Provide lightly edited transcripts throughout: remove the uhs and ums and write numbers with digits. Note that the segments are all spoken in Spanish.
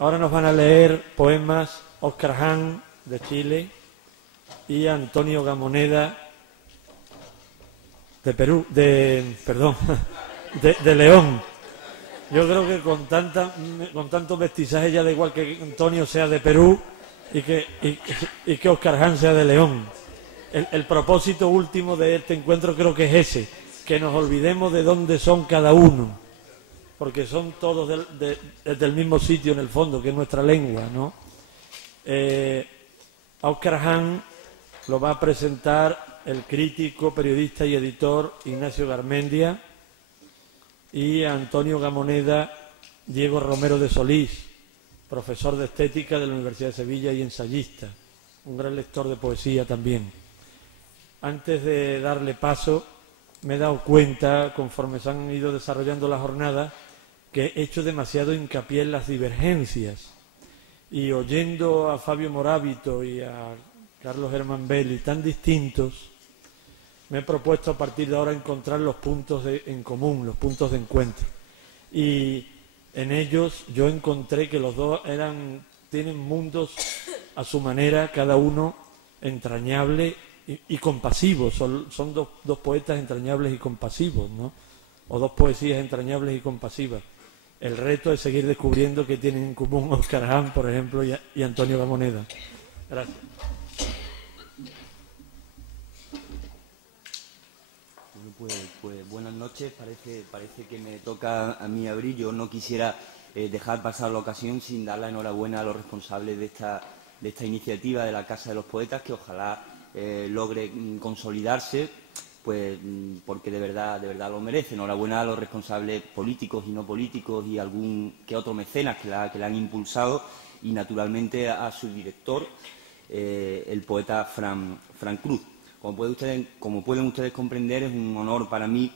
Ahora nos van a leer poemas Óscar Hahn, de Chile, y Antonio Gamoneda, de Perú, de León. Yo creo que con tanto mestizaje ya da igual que Antonio sea de Perú y que Óscar Hahn sea de León. El propósito último de este encuentro creo que es ese, que nos olvidemos de dónde son cada uno, porque son todos del mismo sitio en el fondo, que es nuestra lengua, ¿no? A Óscar Hahn lo va a presentar el crítico, periodista y editor Ignacio Garmendia, y a Antonio Gamoneda Diego Romero de Solís, profesor de estética de la Universidad de Sevilla y ensayista, un gran lector de poesía también. Antes de darle paso, me he dado cuenta, conforme se han ido desarrollando las jornadas, que he hecho demasiado hincapié en las divergencias. Y oyendo a Fabio Morábito y a Carlos Herman Belli tan distintos, me he propuesto a partir de ahora encontrar los puntos en común, los puntos de encuentro. Y en ellos yo encontré que los dos tienen mundos a su manera, cada uno entrañable y compasivos. Son dos poetas entrañables y compasivos, ¿no? O dos poesías entrañables y compasivas. El reto es seguir descubriendo qué tienen en común Óscar Hahn, por ejemplo, y Antonio Gamoneda. Gracias. Pues buenas noches. Parece que me toca a mí abrir. Yo no quisiera dejar pasar la ocasión sin dar la enhorabuena a los responsables de esta iniciativa de la Casa de los Poetas, que ojalá logre consolidarse, pues porque de verdad lo merece. Enhorabuena a los responsables políticos y no políticos y algún que otro mecenas que la han impulsado, y naturalmente a su director, el poeta Fran Cruz. Como pueden ustedes comprender, es un honor para mí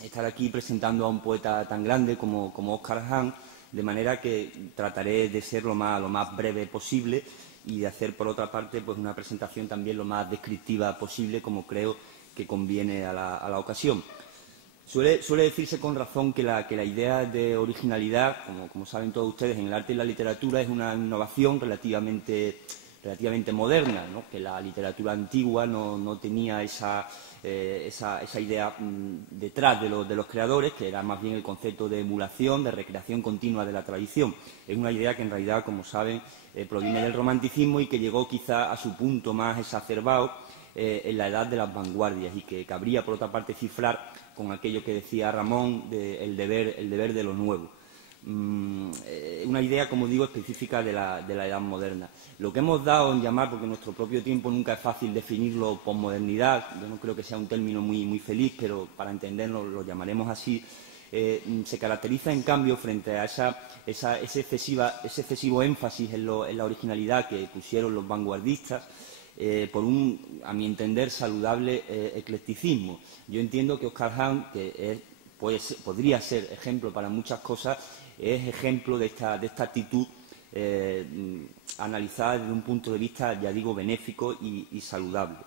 estar aquí presentando a un poeta tan grande como Óscar Hahn, de manera que trataré de ser lo más breve posible y de hacer, por otra parte, pues una presentación también lo más descriptiva posible, como creo que conviene a la ocasión. Suele decirse con razón que la idea de originalidad, como saben todos ustedes, en el arte y la literatura es una innovación relativamente moderna, ¿no? Que la literatura antigua no tenía esa idea detrás de los creadores, que era más bien el concepto de emulación, de recreación continua de la tradición. Es una idea que en realidad, como saben, proviene del romanticismo y que llegó quizá a su punto más exacerbado en la edad de las vanguardias, y que cabría, por otra parte, cifrar con aquello que decía Ramón, el deber de lo nuevo. Una idea, como digo, específica de la edad moderna. Lo que hemos dado en llamar, porque en nuestro propio tiempo nunca es fácil definirlo, posmodernidad, yo no creo que sea un término muy feliz, pero para entenderlo lo llamaremos así, se caracteriza, en cambio, frente a ese excesivo énfasis en la originalidad que pusieron los vanguardistas, por un, a mi entender, saludable eclecticismo. Yo entiendo que Óscar Hahn, que podría ser ejemplo para muchas cosas, es ejemplo de esta actitud analizada desde un punto de vista, ya digo, benéfico y saludable.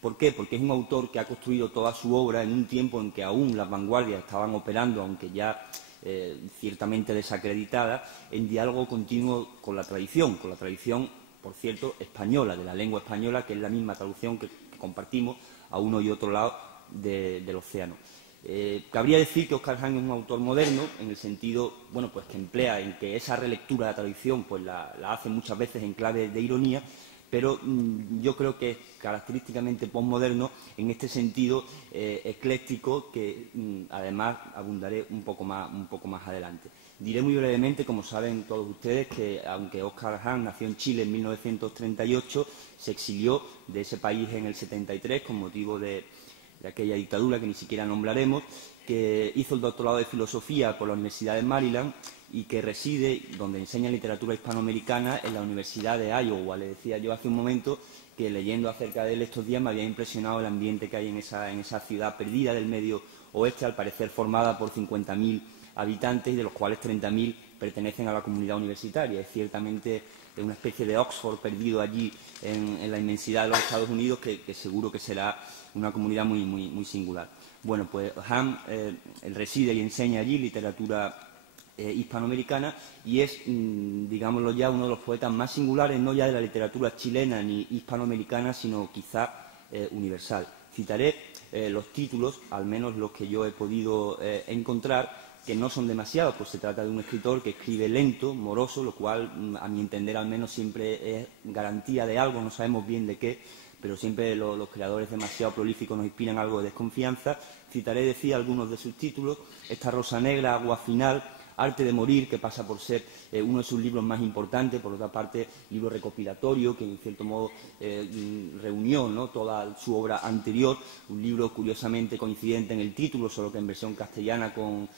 ¿Por qué? Porque es un autor que ha construido toda su obra en un tiempo en que aún las vanguardias estaban operando, aunque ya ciertamente desacreditada, en diálogo continuo con la tradición, por cierto, española, de la lengua española, que es la misma traducción que compartimos a uno y otro lado del océano. Cabría decir que Óscar Hahn es un autor moderno, en el sentido, bueno, pues que emplea en que esa relectura de la tradición pues la hace muchas veces en clave de ironía, pero yo creo que es característicamente posmoderno en este sentido ecléctico, que además abundaré un poco más adelante. Diré muy brevemente, como saben todos ustedes, que aunque Óscar Hahn nació en Chile en 1938, se exilió de ese país en el 73 con motivo de aquella dictadura que ni siquiera nombraremos, que hizo el doctorado de Filosofía por la Universidad de Maryland y que reside, donde enseña literatura hispanoamericana, en la Universidad de Iowa. Le decía yo hace un momento que, leyendo acerca de él estos días, me había impresionado el ambiente que hay en esa ciudad perdida del medio oeste, al parecer formada por 50.000 habitantes, y de los cuales 30.000 pertenecen a la comunidad universitaria. Es ciertamente una especie de Oxford perdido allí en la inmensidad de los Estados Unidos, que seguro que será una comunidad muy singular. Bueno, pues Hahn reside y enseña allí literatura hispanoamericana, y es, digámoslo ya, uno de los poetas más singulares, no ya de la literatura chilena ni hispanoamericana, sino quizá universal. Citaré los títulos, al menos los que yo he podido encontrar, que no son demasiados, pues se trata de un escritor que escribe lento, moroso, lo cual, a mi entender al menos, siempre es garantía de algo, no sabemos bien de qué, pero siempre los creadores demasiado prolíficos nos inspiran algo de desconfianza. Citaré, decía, algunos de sus títulos: Esta rosa negra, Agua final, Arte de morir, que pasa por ser uno de sus libros más importantes, por otra parte, libro recopilatorio, que en cierto modo reunió, ¿no?, toda su obra anterior, un libro curiosamente coincidente en el título, solo que en versión castellana con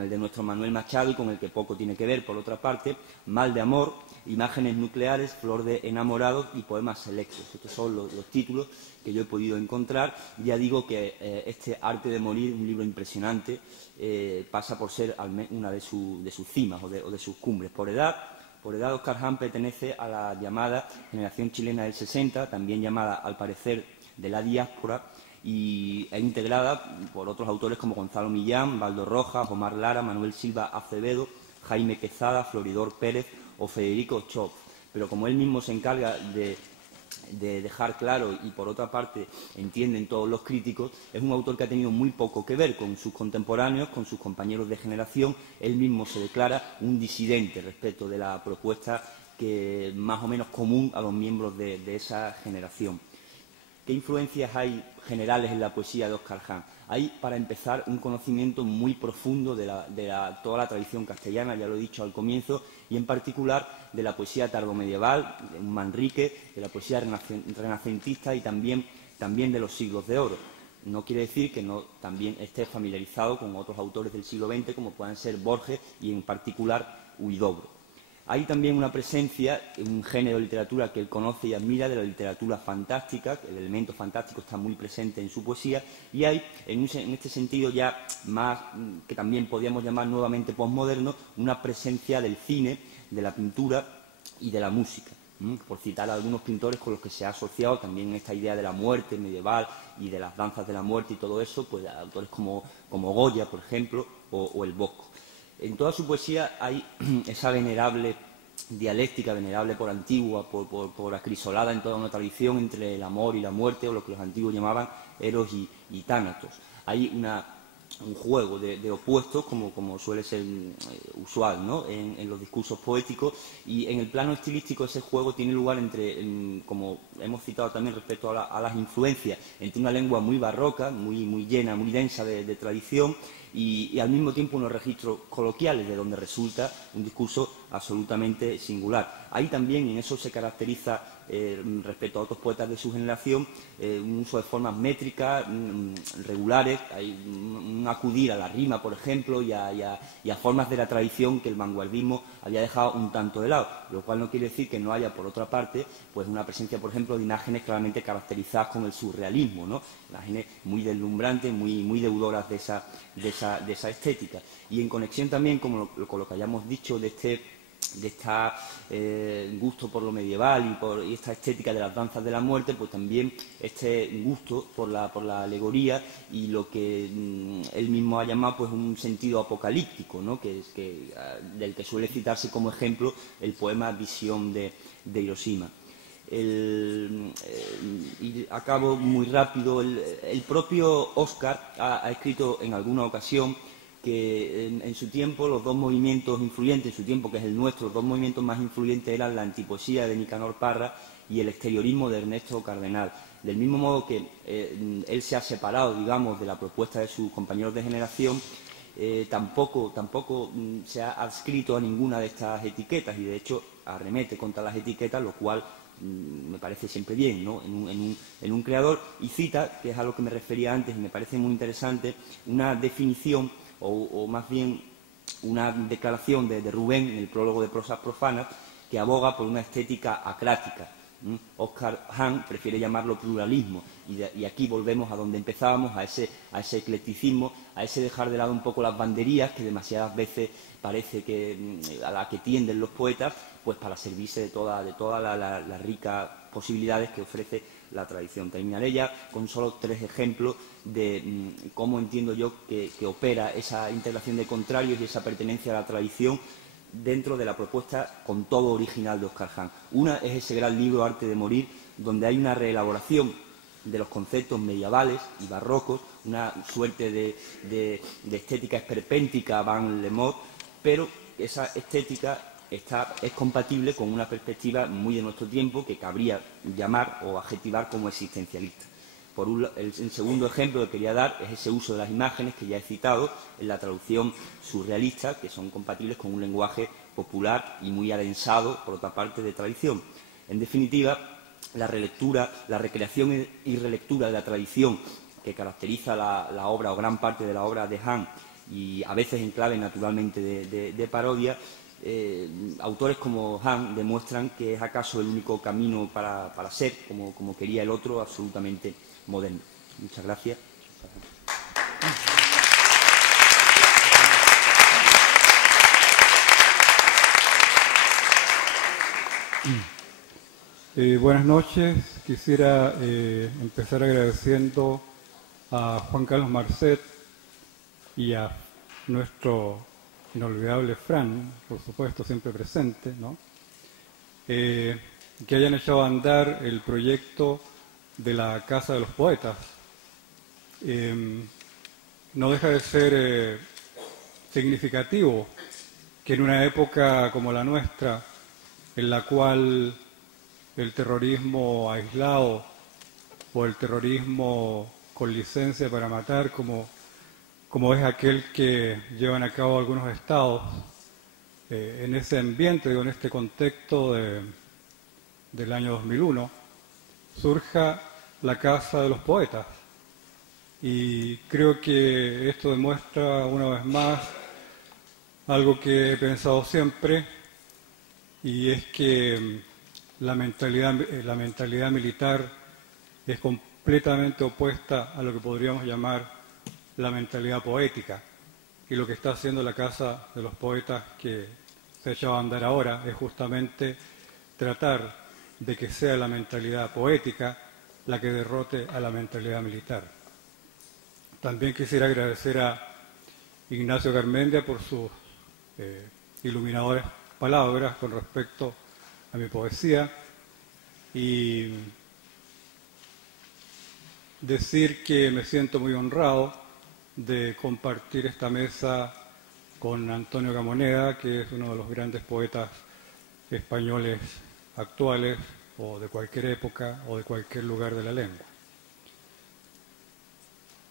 el de nuestro Manuel Machado y con el que poco tiene que ver, por otra parte. Mal de amor, Imágenes nucleares, Flor de enamorados y Poemas selectos. Estos son los títulos que yo he podido encontrar. Ya digo que este Arte de morir, un libro impresionante, pasa por ser una de sus cimas o de sus cumbres. Por edad, Óscar Hahn pertenece a la llamada generación chilena del 60, también llamada, al parecer, de la diáspora, y es integrada por otros autores como Gonzalo Millán, Baldo Rojas, Omar Lara, Manuel Silva Acevedo, Jaime Quezada, Floridor Pérez o Federico Chof. Pero como él mismo se encarga de dejar claro, y por otra parte entienden todos los críticos, es un autor que ha tenido muy poco que ver con sus contemporáneos, con sus compañeros de generación. Él mismo se declara un disidente respecto de la propuesta que más o menos común a los miembros de esa generación. ¿Qué influencias hay generales en la poesía de Óscar Hahn? Hay, para empezar, un conocimiento muy profundo de toda la tradición castellana, ya lo he dicho al comienzo, y en particular de la poesía tardomedieval, de Manrique, de la poesía renacentista y también de los siglos de oro. No quiere decir que no también esté familiarizado con otros autores del siglo XX, como puedan ser Borges y, en particular, Huidobro. Hay también una presencia, un género de literatura que él conoce y admira, de la literatura fantástica. El elemento fantástico está muy presente en su poesía, y hay, en este sentido ya más, que también podríamos llamar nuevamente posmoderno, una presencia del cine, de la pintura y de la música. Por citar a algunos pintores con los que se ha asociado también esta idea de la muerte medieval y de las danzas de la muerte y todo eso, pues autores como Goya, por ejemplo, o el Bosco. En toda su poesía hay esa venerable dialéctica, venerable por antigua, por acrisolada en toda una tradición entre el amor y la muerte, o lo que los antiguos llamaban Eros y Tánatos. Hay un juego de opuestos, como suele ser usual, ¿no?, en los discursos poéticos, y en el plano estilístico ese juego tiene lugar como hemos citado también respecto a las influencias, entre una lengua muy barroca, muy llena, muy densa de tradición, y al mismo tiempo unos registros coloquiales, de donde resulta un discurso absolutamente singular. Ahí también, y en eso se caracteriza respecto a otros poetas de su generación, un uso de formas métricas, regulares, hay un acudir a la rima, por ejemplo, y a formas de la tradición que el vanguardismo había dejado un tanto de lado, lo cual no quiere decir que no haya, por otra parte, pues una presencia, por ejemplo, de imágenes claramente caracterizadas con el surrealismo, ¿no?, imágenes muy deslumbrantes, muy deudoras de esa estética. Y en conexión también con lo que hayamos dicho de este gusto por lo medieval y esta estética de las danzas de la muerte, pues también este gusto por la alegoría y lo que él mismo ha llamado, pues, un sentido apocalíptico, ¿no?, del que suele citarse como ejemplo el poema Visión de Hiroshima. Y acabo muy rápido. El propio Óscar ha escrito en alguna ocasión que en su tiempo los dos movimientos influyentes, en su tiempo que es el nuestro, los dos movimientos más influyentes eran la antipoesía de Nicanor Parra y el exteriorismo de Ernesto Cardenal. Del mismo modo que él se ha separado, digamos, de la propuesta de sus compañeros de generación, tampoco se ha adscrito a ninguna de estas etiquetas, y de hecho arremete contra las etiquetas, lo cual me parece siempre bien, ¿no?, en un creador. Y cita, que es a lo que me refería antes y me parece muy interesante, una definición o más bien una declaración de Rubén en el prólogo de Prosas profanas, que aboga por una estética acrática. Óscar Hahn prefiere llamarlo pluralismo, y aquí volvemos a donde empezábamos, a ese eclecticismo, a ese dejar de lado un poco las banderías que demasiadas veces parece que a la que tienden los poetas, pues para servirse de todas las ricas posibilidades que ofrece la tradición. Terminaré ya con solo 3 ejemplos de cómo entiendo yo que opera esa integración de contrarios y esa pertenencia a la tradición dentro de la propuesta con todo original de Óscar Hahn. Una es ese gran libro Arte de morir, donde hay una reelaboración de los conceptos medievales y barrocos, una suerte de estética esperpéntica Van Le Motte, pero esa estética es compatible con una perspectiva muy de nuestro tiempo que cabría llamar o adjetivar como existencialista. El segundo ejemplo que quería dar es ese uso de las imágenes que ya he citado en la traducción surrealista, que son compatibles con un lenguaje popular y muy adensado, por otra parte, de tradición. En definitiva, la relectura, la recreación y relectura de la tradición que caracteriza la obra o gran parte de la obra de Hahn, y a veces en clave naturalmente de parodia, autores como Hahn demuestran que es acaso el único camino para ser, como quería el otro, absolutamente moderno. Muchas gracias. Buenas noches. Quisiera empezar agradeciendo a Juan Carlos Marcet y a nuestro inolvidable Fran, por supuesto, siempre presente, ¿no? Que hayan echado a andar el proyecto de la Casa de los Poetas. No deja de ser significativo que en una época como la nuestra, en la cual el terrorismo aislado o el terrorismo con licencia para matar, como es aquel que llevan a cabo algunos estados, en ese ambiente, en este contexto del año 2001, surja la Casa de los Poetas. Y creo que esto demuestra una vez más algo que he pensado siempre, y es que la mentalidad militar es completamente opuesta a lo que podríamos llamar la mentalidad poética. Y lo que está haciendo la Casa de los Poetas, que se ha echado a andar ahora, es justamente tratar de que sea la mentalidad poética la que derrote a la mentalidad militar. También quisiera agradecer a Ignacio Garmendia por sus iluminadoras palabras con respecto a mi poesía, y decir que me siento muy honrado de compartir esta mesa con Antonio Gamoneda, que es uno de los grandes poetas españoles actuales, o de cualquier época, o de cualquier lugar de la lengua.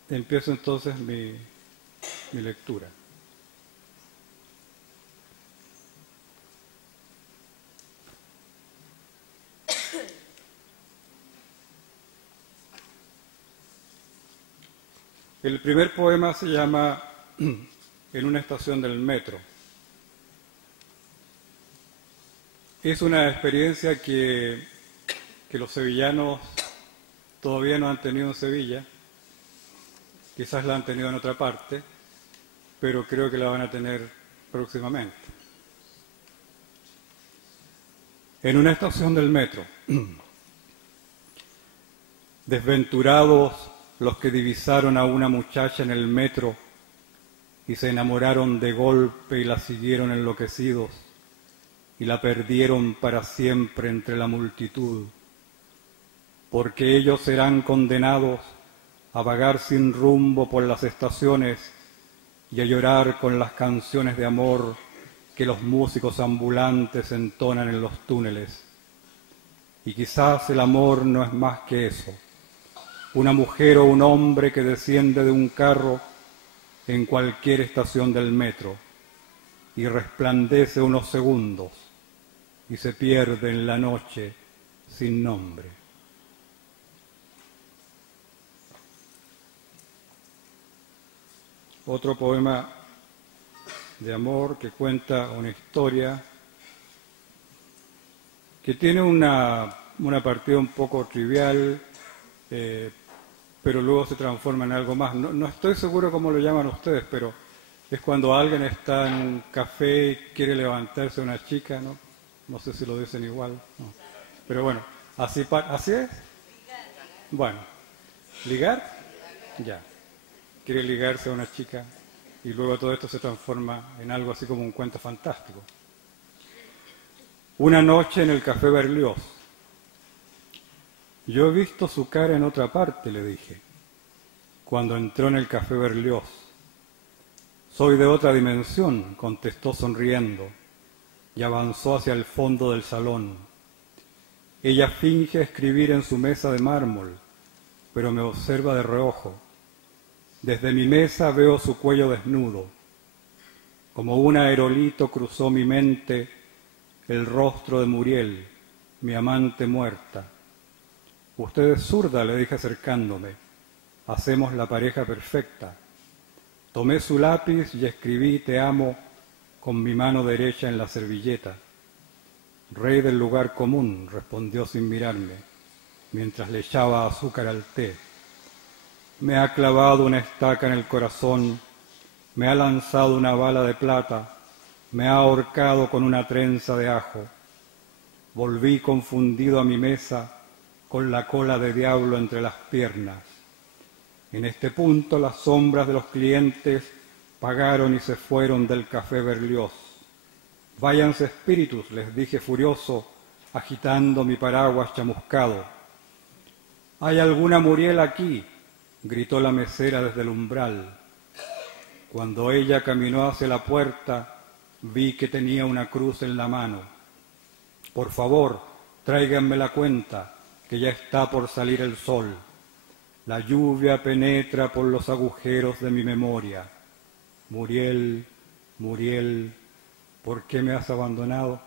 Empiezo entonces mi lectura. El primer poema se llama En una estación del metro. Es una experiencia que los sevillanos todavía no han tenido en Sevilla, quizás la han tenido en otra parte, pero creo que la van a tener próximamente. En una estación del metro. Desventurados los que divisaron a una muchacha en el metro y se enamoraron de golpe y la siguieron enloquecidos y la perdieron para siempre entre la multitud, porque ellos serán condenados a vagar sin rumbo por las estaciones y a llorar con las canciones de amor que los músicos ambulantes entonan en los túneles. Y quizás el amor no es más que eso, una mujer o un hombre que desciende de un carro en cualquier estación del metro y resplandece unos segundos y se pierde en la noche sin nombre. Otro poema de amor que cuenta una historia que tiene una partida un poco trivial, pero luego se transforma en algo más. No estoy seguro cómo lo llaman ustedes, pero es cuando alguien está en un café y quiere levantarse a una chica, ¿no? No sé si lo dicen igual, ¿no? Pero bueno, así es. Bueno, ¿ligar? Ya. Quiere ligarse a una chica y luego todo esto se transforma en algo así como un cuento fantástico. Una noche en el Café Berlioz. Yo he visto su cara en otra parte, le dije, cuando entró en el Café Berlioz. Soy de otra dimensión, contestó sonriendo, y avanzó hacia el fondo del salón. Ella finge escribir en su mesa de mármol, pero me observa de reojo. Desde mi mesa veo su cuello desnudo. Como un aerolito cruzó mi mente el rostro de Muriel, mi amante muerta. Usted es zurda, le dije acercándome. Hacemos la pareja perfecta. Tomé su lápiz y escribí te amo con mi mano derecha en la servilleta. Rey del lugar común, respondió sin mirarme, mientras le echaba azúcar al té. Me ha clavado una estaca en el corazón, me ha lanzado una bala de plata, me ha ahorcado con una trenza de ajo. Volví confundido a mi mesa con la cola de diablo entre las piernas. En este punto las sombras de los clientes pagaron y se fueron del Café Berlioz. Váyanse espíritus, les dije furioso, agitando mi paraguas chamuscado. ¿Hay alguna Muriel aquí?, gritó la mesera desde el umbral. Cuando ella caminó hacia la puerta, vi que tenía una cruz en la mano. Por favor, tráiganme la cuenta, que ya está por salir el sol. La lluvia penetra por los agujeros de mi memoria. Muriel, Muriel, ¿por qué me has abandonado?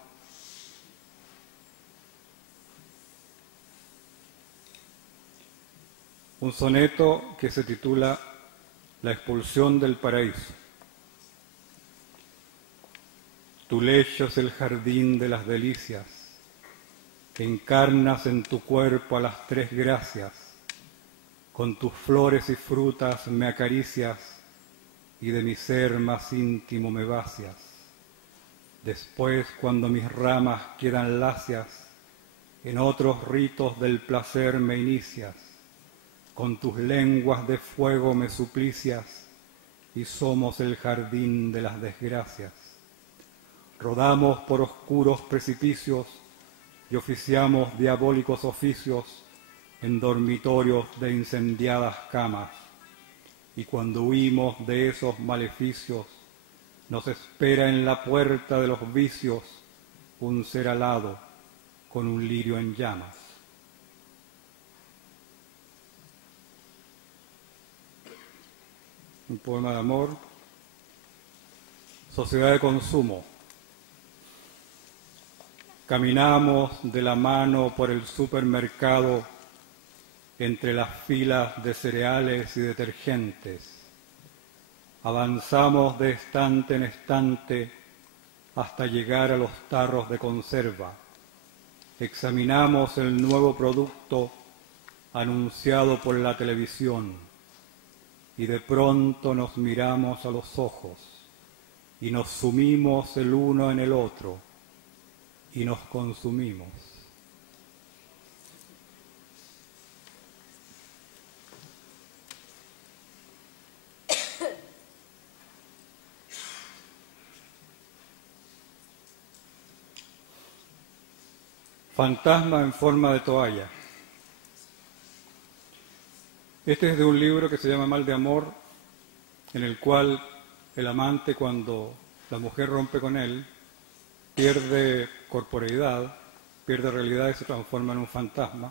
Un soneto que se titula La expulsión del paraíso. Tu lecho es el jardín de las delicias, que encarnas en tu cuerpo a las tres gracias. Con tus flores y frutas me acaricias y de mi ser más íntimo me vacias. Después, cuando mis ramas quedan lacias, en otros ritos del placer me inicias. Con tus lenguas de fuego me suplicias y somos el jardín de las desgracias. Rodamos por oscuros precipicios y oficiamos diabólicos oficios en dormitorios de incendiadas camas. Y cuando huimos de esos maleficios, nos espera en la puerta de los vicios un ser alado con un lirio en llamas. Un poema de amor. Sociedad de consumo. Caminamos de la mano por el supermercado entre las filas de cereales y detergentes. Avanzamos de estante en estante hasta llegar a los tarros de conserva. Examinamos el nuevo producto anunciado por la televisión y de pronto nos miramos a los ojos y nos sumimos el uno en el otro y nos consumimos. Fantasma en forma de toalla. Este es de un libro que se llama Mal de Amor, en el cual el amante, cuando la mujer rompe con él, pierde corporeidad, pierde realidad y se transforma en un fantasma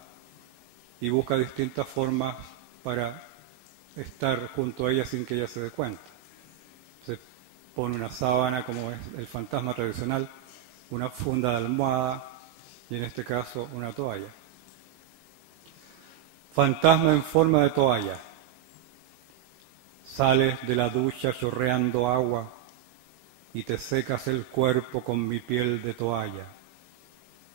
y busca distintas formas para estar junto a ella sin que ella se dé cuenta. Se pone una sábana, como es el fantasma tradicional, una funda de almohada y en este caso una toalla. Fantasma en forma de toalla. Sales de la ducha chorreando agua y te secas el cuerpo con mi piel de toalla.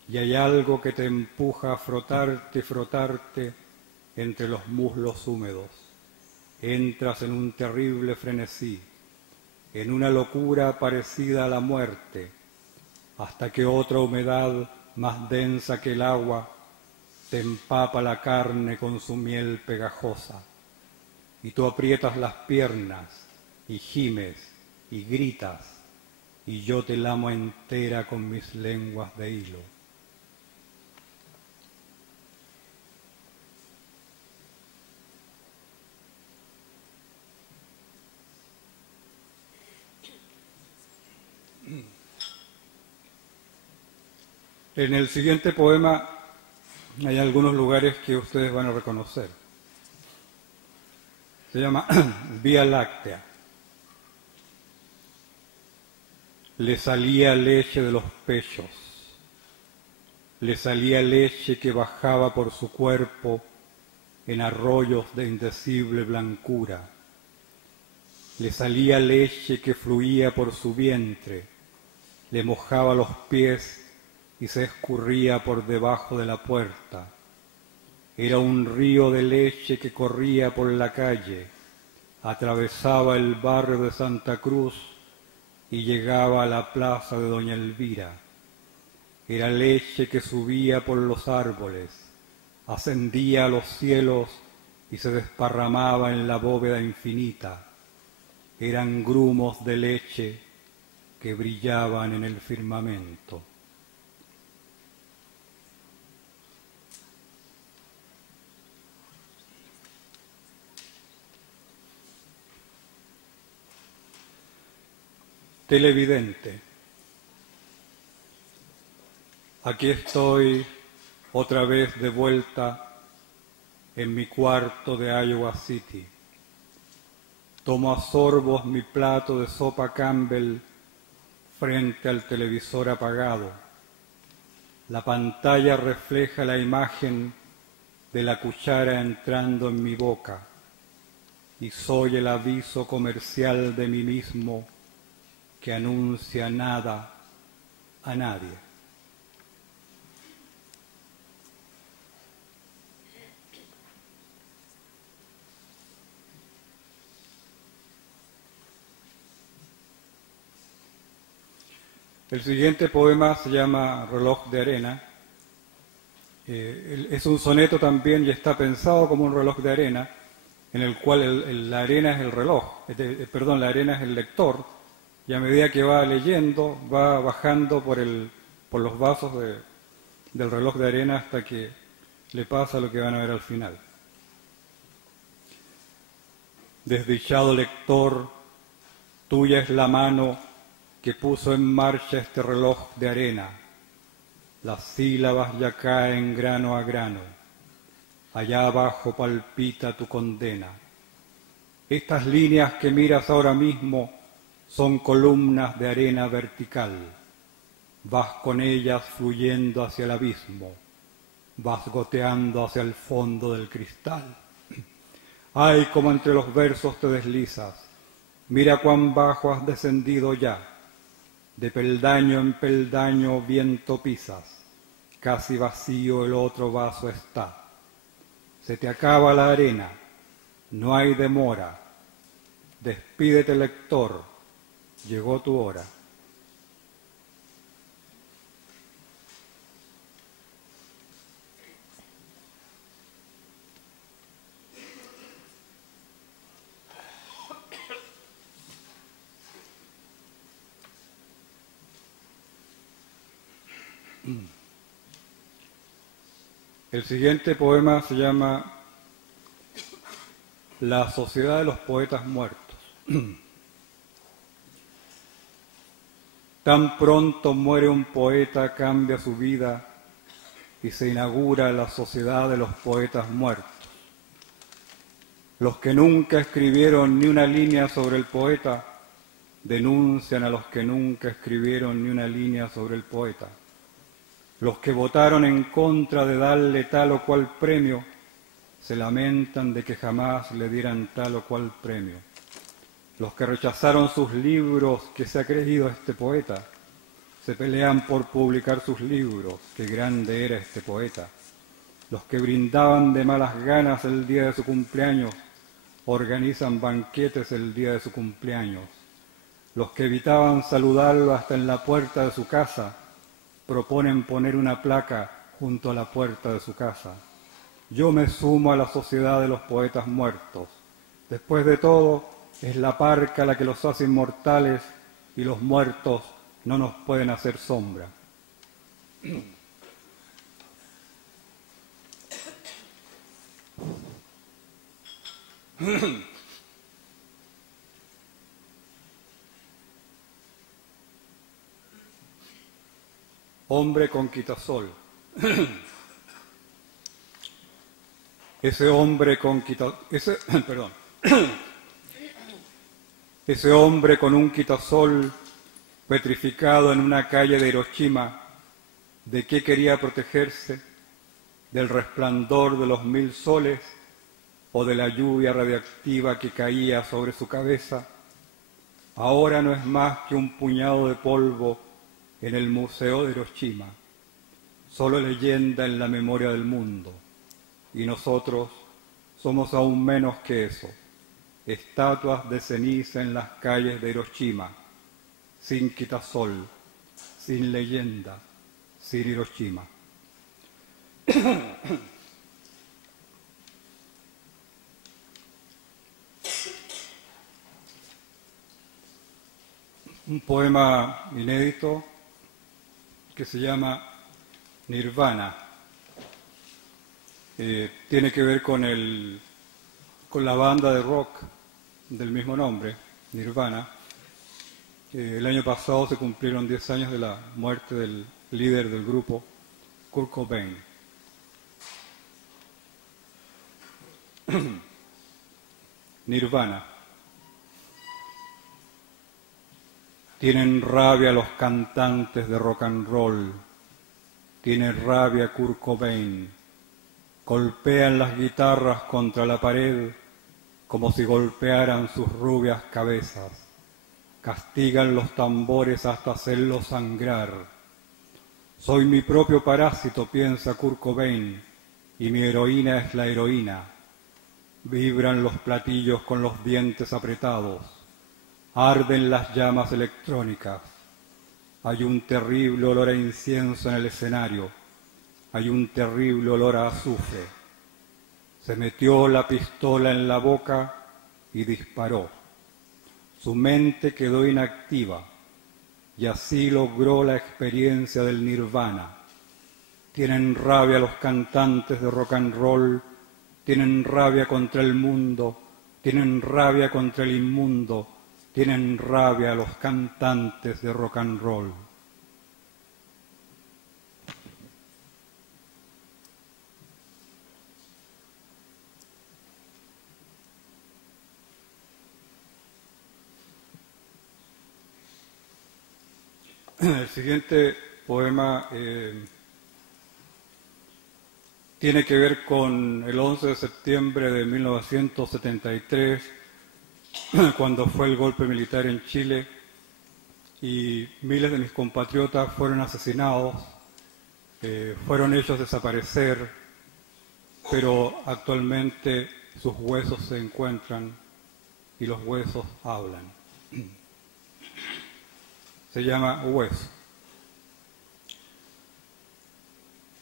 Y hay algo que te empuja a frotarte entre los muslos húmedos. Entras en un terrible frenesí, en una locura parecida a la muerte, hasta que otra humedad más densa que el agua te empapa la carne con su miel pegajosa, y tú aprietas las piernas, y gimes, y gritas, y yo te lamo entera con mis lenguas de hilo. En el siguiente poema hay algunos lugares que ustedes van a reconocer. Se llama Vía Láctea. Le salía leche de los pechos, le salía leche que bajaba por su cuerpo en arroyos de indecible blancura, le salía leche que fluía por su vientre, le mojaba los pies y se escurría por debajo de la puerta. Era un río de leche que corría por la calle, atravesaba el barrio de Santa Cruz y llegaba a la plaza de Doña Elvira. Era leche que subía por los árboles, ascendía a los cielos y se desparramaba en la bóveda infinita. Eran grumos de leche que brillaban en el firmamento. Televidente, aquí estoy otra vez de vuelta en mi cuarto de Iowa City. Tomo a sorbos mi plato de sopa Campbell frente al televisor apagado. La pantalla refleja la imagen de la cuchara entrando en mi boca y soy el aviso comercial de mí mismo que anuncia nada a nadie. El siguiente poema se llama Reloj de arena. Es un soneto también y está pensado como un reloj de arena, en el cual la arena es el reloj, la arena es el lector, y a medida que va leyendo, va bajando por los vasos del reloj de arena hasta que le pasa lo que van a ver al final. Desdichado lector, tuya es la mano que puso en marcha este reloj de arena. Las sílabas ya caen grano a grano. Allá abajo palpita tu condena. Estas líneas que miras ahora mismo son columnas de arena vertical. Vas con ellas fluyendo hacia el abismo. Vas goteando hacia el fondo del cristal. Ay, como entre los versos te deslizas. Mira cuán bajo has descendido ya. De peldaño en peldaño viento pisas. Casi vacío el otro vaso está. Se te acaba la arena. No hay demora. Despídete, lector. Llegó tu hora. El siguiente poema se llama La Sociedad de los Poetas Muertos. Tan pronto muere un poeta, cambia su vida y se inaugura la Sociedad de los Poetas Muertos. Los que nunca escribieron ni una línea sobre el poeta denuncian a los que nunca escribieron ni una línea sobre el poeta. Los que votaron en contra de darle tal o cual premio se lamentan de que jamás le dieran tal o cual premio. Los que rechazaron sus libros, que se ha creído este poeta, se pelean por publicar sus libros, qué grande era este poeta. Los que brindaban de malas ganas el día de su cumpleaños, organizan banquetes el día de su cumpleaños. Los que evitaban saludarlo hasta en la puerta de su casa, proponen poner una placa junto a la puerta de su casa. Yo me sumo a la sociedad de los poetas muertos. Después de todo, es la parca la que los hace inmortales y los muertos no nos pueden hacer sombra. Hombre con quitasol. Ese hombre con Ese hombre con un quitasol petrificado en una calle de Hiroshima, ¿de qué quería protegerse? ¿Del resplandor de los 1000 soles o de la lluvia radiactiva que caía sobre su cabeza? Ahora no es más que un puñado de polvo en el Museo de Hiroshima, solo leyenda en la memoria del mundo. Y nosotros somos aún menos que eso, estatuas de ceniza en las calles de Hiroshima, sin quitasol, sin leyenda, sin Hiroshima. Un poema inédito que se llama Nirvana. Tiene que ver con la banda de rock del mismo nombre, Nirvana. El año pasado se cumplieron 10 años de la muerte del líder del grupo, Kurt Cobain. Nirvana. Tienen rabia los cantantes de rock and roll, tiene rabia Kurt Cobain, golpean las guitarras contra la pared como si golpearan sus rubias cabezas, castigan los tambores hasta hacerlos sangrar. Soy mi propio parásito, piensa Kurt Cobain, y mi heroína es la heroína. Vibran los platillos con los dientes apretados. Arden las llamas electrónicas. Hay un terrible olor a incienso en el escenario. Hay un terrible olor a azufre. Se metió la pistola en la boca y disparó. Su mente quedó inactiva y así logró la experiencia del nirvana. Tienen rabia los cantantes de rock and roll, tienen rabia contra el mundo, tienen rabia contra el inmundo, tienen rabia los cantantes de rock and roll. El siguiente poema tiene que ver con el 11 de septiembre de 1973, cuando fue el golpe militar en Chile y miles de mis compatriotas fueron asesinados, fueron hechos desaparecer, pero actualmente sus huesos se encuentran y los huesos hablan. Se llama Hueso.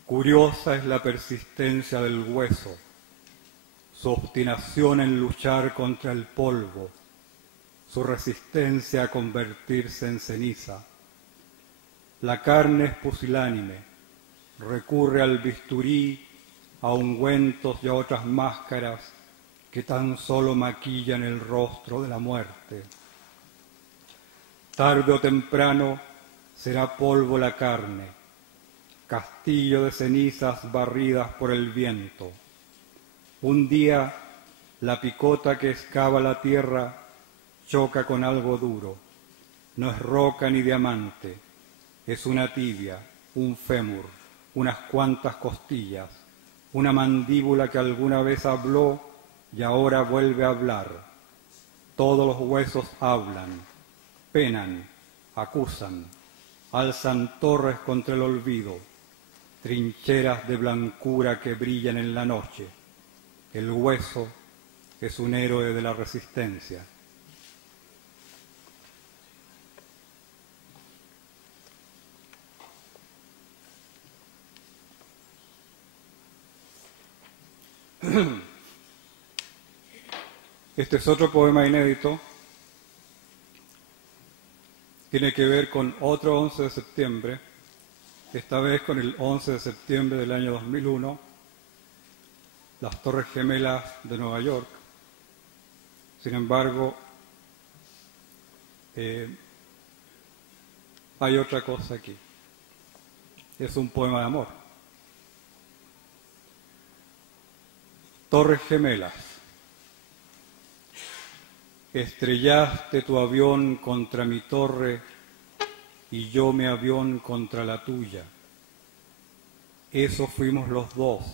Curiosa es la persistencia del hueso, su obstinación en luchar contra el polvo, su resistencia a convertirse en ceniza. La carne es pusilánime, recurre al bisturí, a ungüentos y a otras máscaras que tan solo maquillan el rostro de la muerte. Tarde o temprano será polvo la carne, castillo de cenizas barridas por el viento. Un día la picota que excava la tierra choca con algo duro. No es roca ni diamante, es una tibia, un fémur, unas cuantas costillas, una mandíbula que alguna vez habló y ahora vuelve a hablar. Todos los huesos hablan, penan, acusan, alzan torres contra el olvido, trincheras de blancura que brillan en la noche. El hueso es un héroe de la resistencia. Este es otro poema inédito. Tiene que ver con otro 11 de septiembre, esta vez con el 11 de septiembre del año 2001, las Torres Gemelas de Nueva York. Sin embargo, hay otra cosa aquí. Es un poema de amor. Torres Gemelas. Estrellaste tu avión contra mi torre y yo mi avión contra la tuya. Eso fuimos los dos.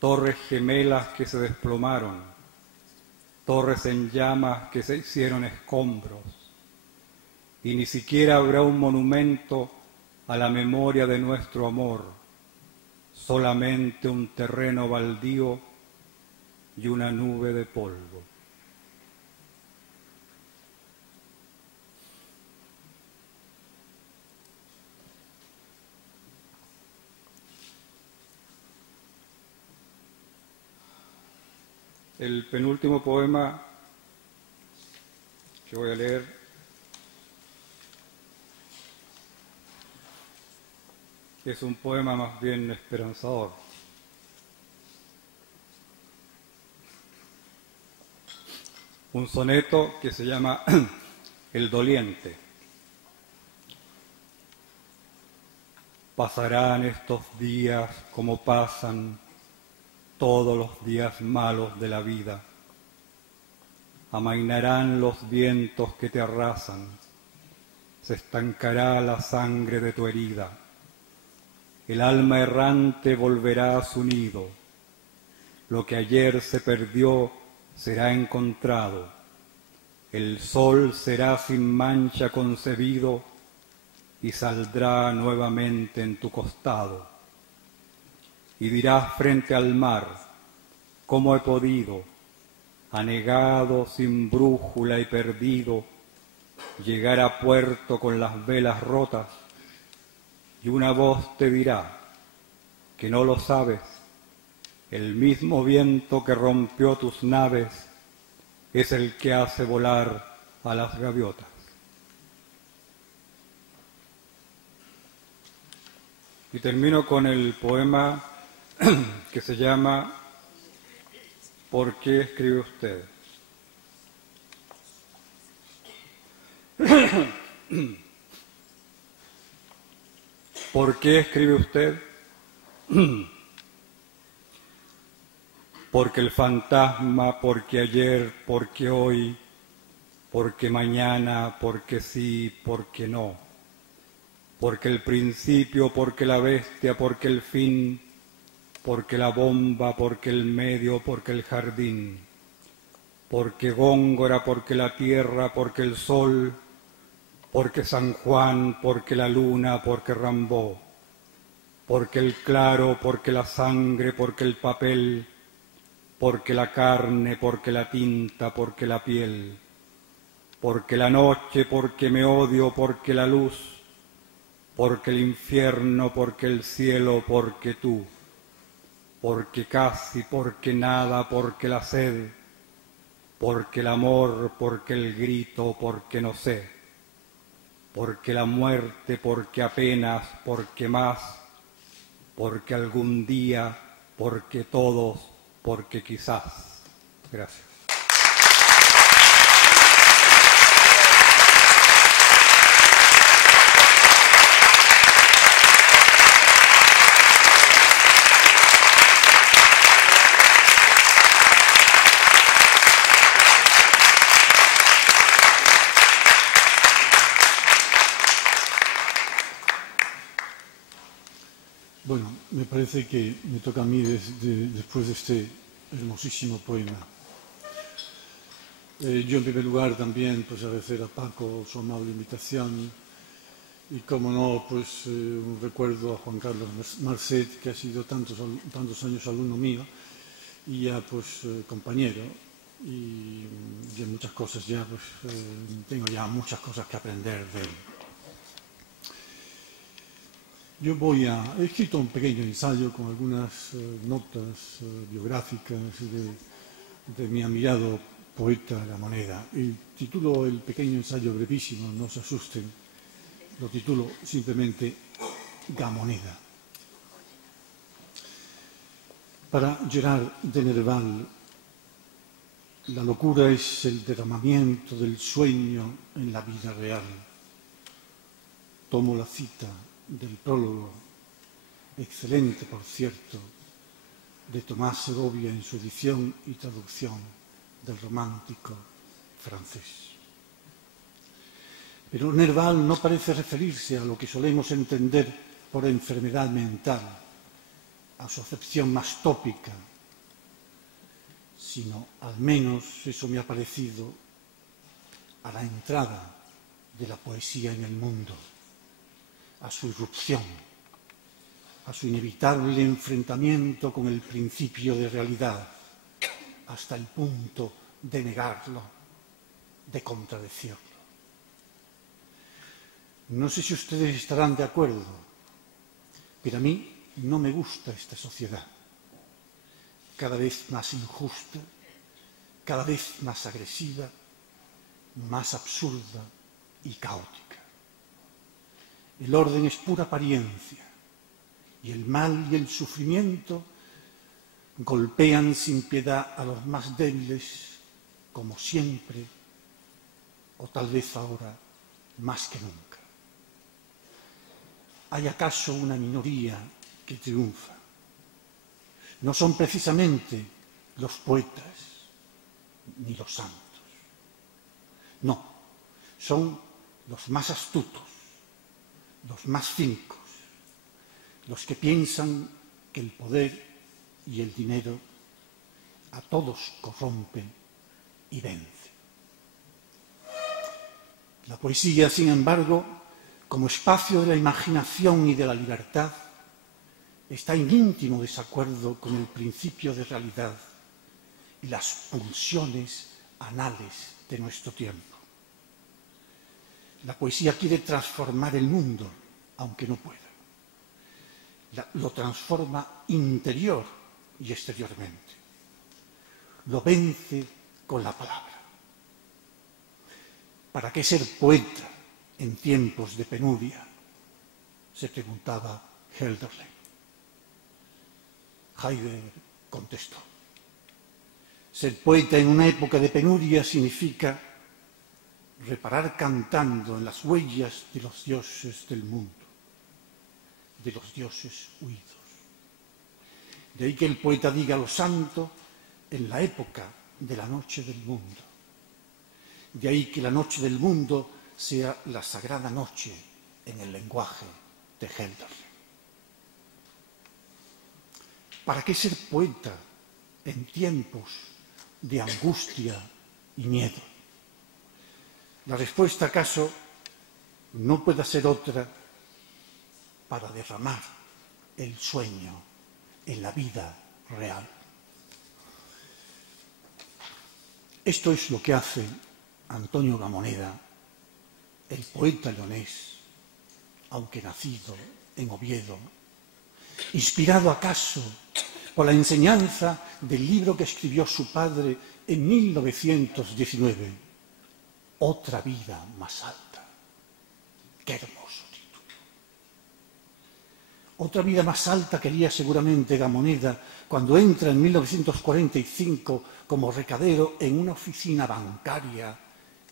Torres gemelas que se desplomaron, torres en llamas que se hicieron escombros. Y ni siquiera habrá un monumento a la memoria de nuestro amor, solamente un terreno baldío y una nube de polvo. El penúltimo poema que voy a leer es un poema más bien esperanzador. Un soneto que se llama El doliente. Pasarán estos días como pasan todos los días malos de la vida. Amainarán los vientos que te arrasan, se estancará la sangre de tu herida. El alma errante volverá a su nido, lo que ayer se perdió será encontrado. El sol será sin mancha concebido y saldrá nuevamente en tu costado. Y dirás frente al mar, ¿cómo he podido, anegado, sin brújula y perdido, llegar a puerto con las velas rotas? Y una voz te dirá, que no lo sabes, el mismo viento que rompió tus naves es el que hace volar a las gaviotas. Y termino con el poema que se llama ¿Por qué escribe usted? ¿Por qué escribe usted? Porque el fantasma, porque ayer, porque hoy, porque mañana, porque sí, porque no. Porque el principio, porque la bestia, porque el fin, porque la bomba, porque el medio, porque el jardín, porque Góngora, porque la tierra, porque el sol, porque San Juan, porque la luna, porque Rambó, porque el claro, porque la sangre, porque el papel, porque la carne, porque la tinta, porque la piel, porque la noche, porque me odio, porque la luz, porque el infierno, porque el cielo, porque tú, porque casi, porque nada, porque la sed, porque el amor, porque el grito, porque no sé, porque la muerte, porque apenas, porque más, porque algún día, porque todos, porque quizás. Gracias. Bueno, me parece que me toca a mí después de este hermosísimo poema. Yo en primer lugar también pues agradecer a Paco su amable invitación y como no pues un recuerdo a Juan Carlos Marcet, que ha sido tantos años alumno mío y ya pues compañero y en muchas cosas ya pues tengo ya muchas cosas que aprender de él. Yo he escrito un pequeño ensayo con algunas notas biográficas de mi admirado poeta Gamoneda. Y titulo el pequeño ensayo brevísimo, no se asusten, lo titulo simplemente Gamoneda. Para Gerard de Nerval, la locura es el derramamiento del sueño en la vida real. Tomo la cita del prólogo, excelente por cierto, de Tomás Segovia en su edición y traducción del romántico francés. Pero Nerval no parece referirse a lo que solemos entender por enfermedad mental, a su acepción más tópica, sino, al menos eso me ha parecido, a la entrada de la poesía en el mundo, a su irrupción, a su inevitable enfrentamiento con el principio de realidad, hasta el punto de negarlo, de contradecirlo. No sé si ustedes estarán de acuerdo, pero a mí no me gusta esta sociedad, cada vez más injusta, cada vez más agresiva, más absurda y caótica. El orden es pura apariencia y el mal y el sufrimiento golpean sin piedad a los más débiles, como siempre, o tal vez ahora más que nunca. ¿Hay acaso una minoría que triunfa? No son precisamente los poetas ni los santos. No, son los más astutos, los más cínicos, los que piensan que el poder y el dinero a todos corrompen y vence. La poesía, sin embargo, como espacio de la imaginación y de la libertad, está en íntimo desacuerdo con el principio de realidad y las pulsiones anales de nuestro tiempo. La poesía quiere transformar el mundo, aunque no pueda. Lo transforma interior y exteriormente. Lo vence con la palabra. ¿Para qué ser poeta en tiempos de penuria?, se preguntaba Hölderlin. Heidegger contestó: ser poeta en una época de penuria significa reparar cantando en las huellas de los dioses del mundo, de los dioses huidos. De ahí que el poeta diga lo santo en la época de la noche del mundo. De ahí que la noche del mundo sea la sagrada noche en el lenguaje de Hölderlin. ¿Para qué ser poeta en tiempos de angustia y miedo? La respuesta, acaso, no pueda ser otra: para derramar el sueño en la vida real. Esto es lo que hace Antonio Gamoneda, el poeta leonés, aunque nacido en Oviedo, inspirado acaso por la enseñanza del libro que escribió su padre en 1919, Otra vida más alta. ¡Qué hermoso título! Otra vida más alta quería seguramente Gamoneda cuando entra en 1945 como recadero en una oficina bancaria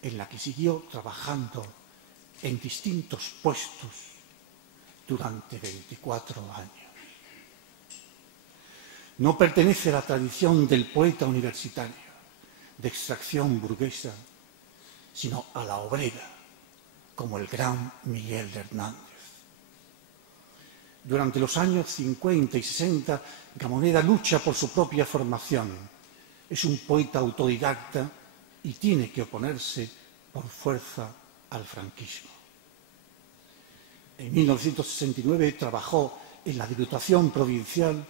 en la que siguió trabajando en distintos puestos durante 24 años. No pertenece a la tradición del poeta universitario, de extracción burguesa, sino a la obrera, como el gran Miguel de Hernández. Durante los años 50 y 60, Gamoneda lucha por su propia formación. Es un poeta autodidacta y tiene que oponerse por fuerza al franquismo. En 1969 trabajó en la Diputación Provincial,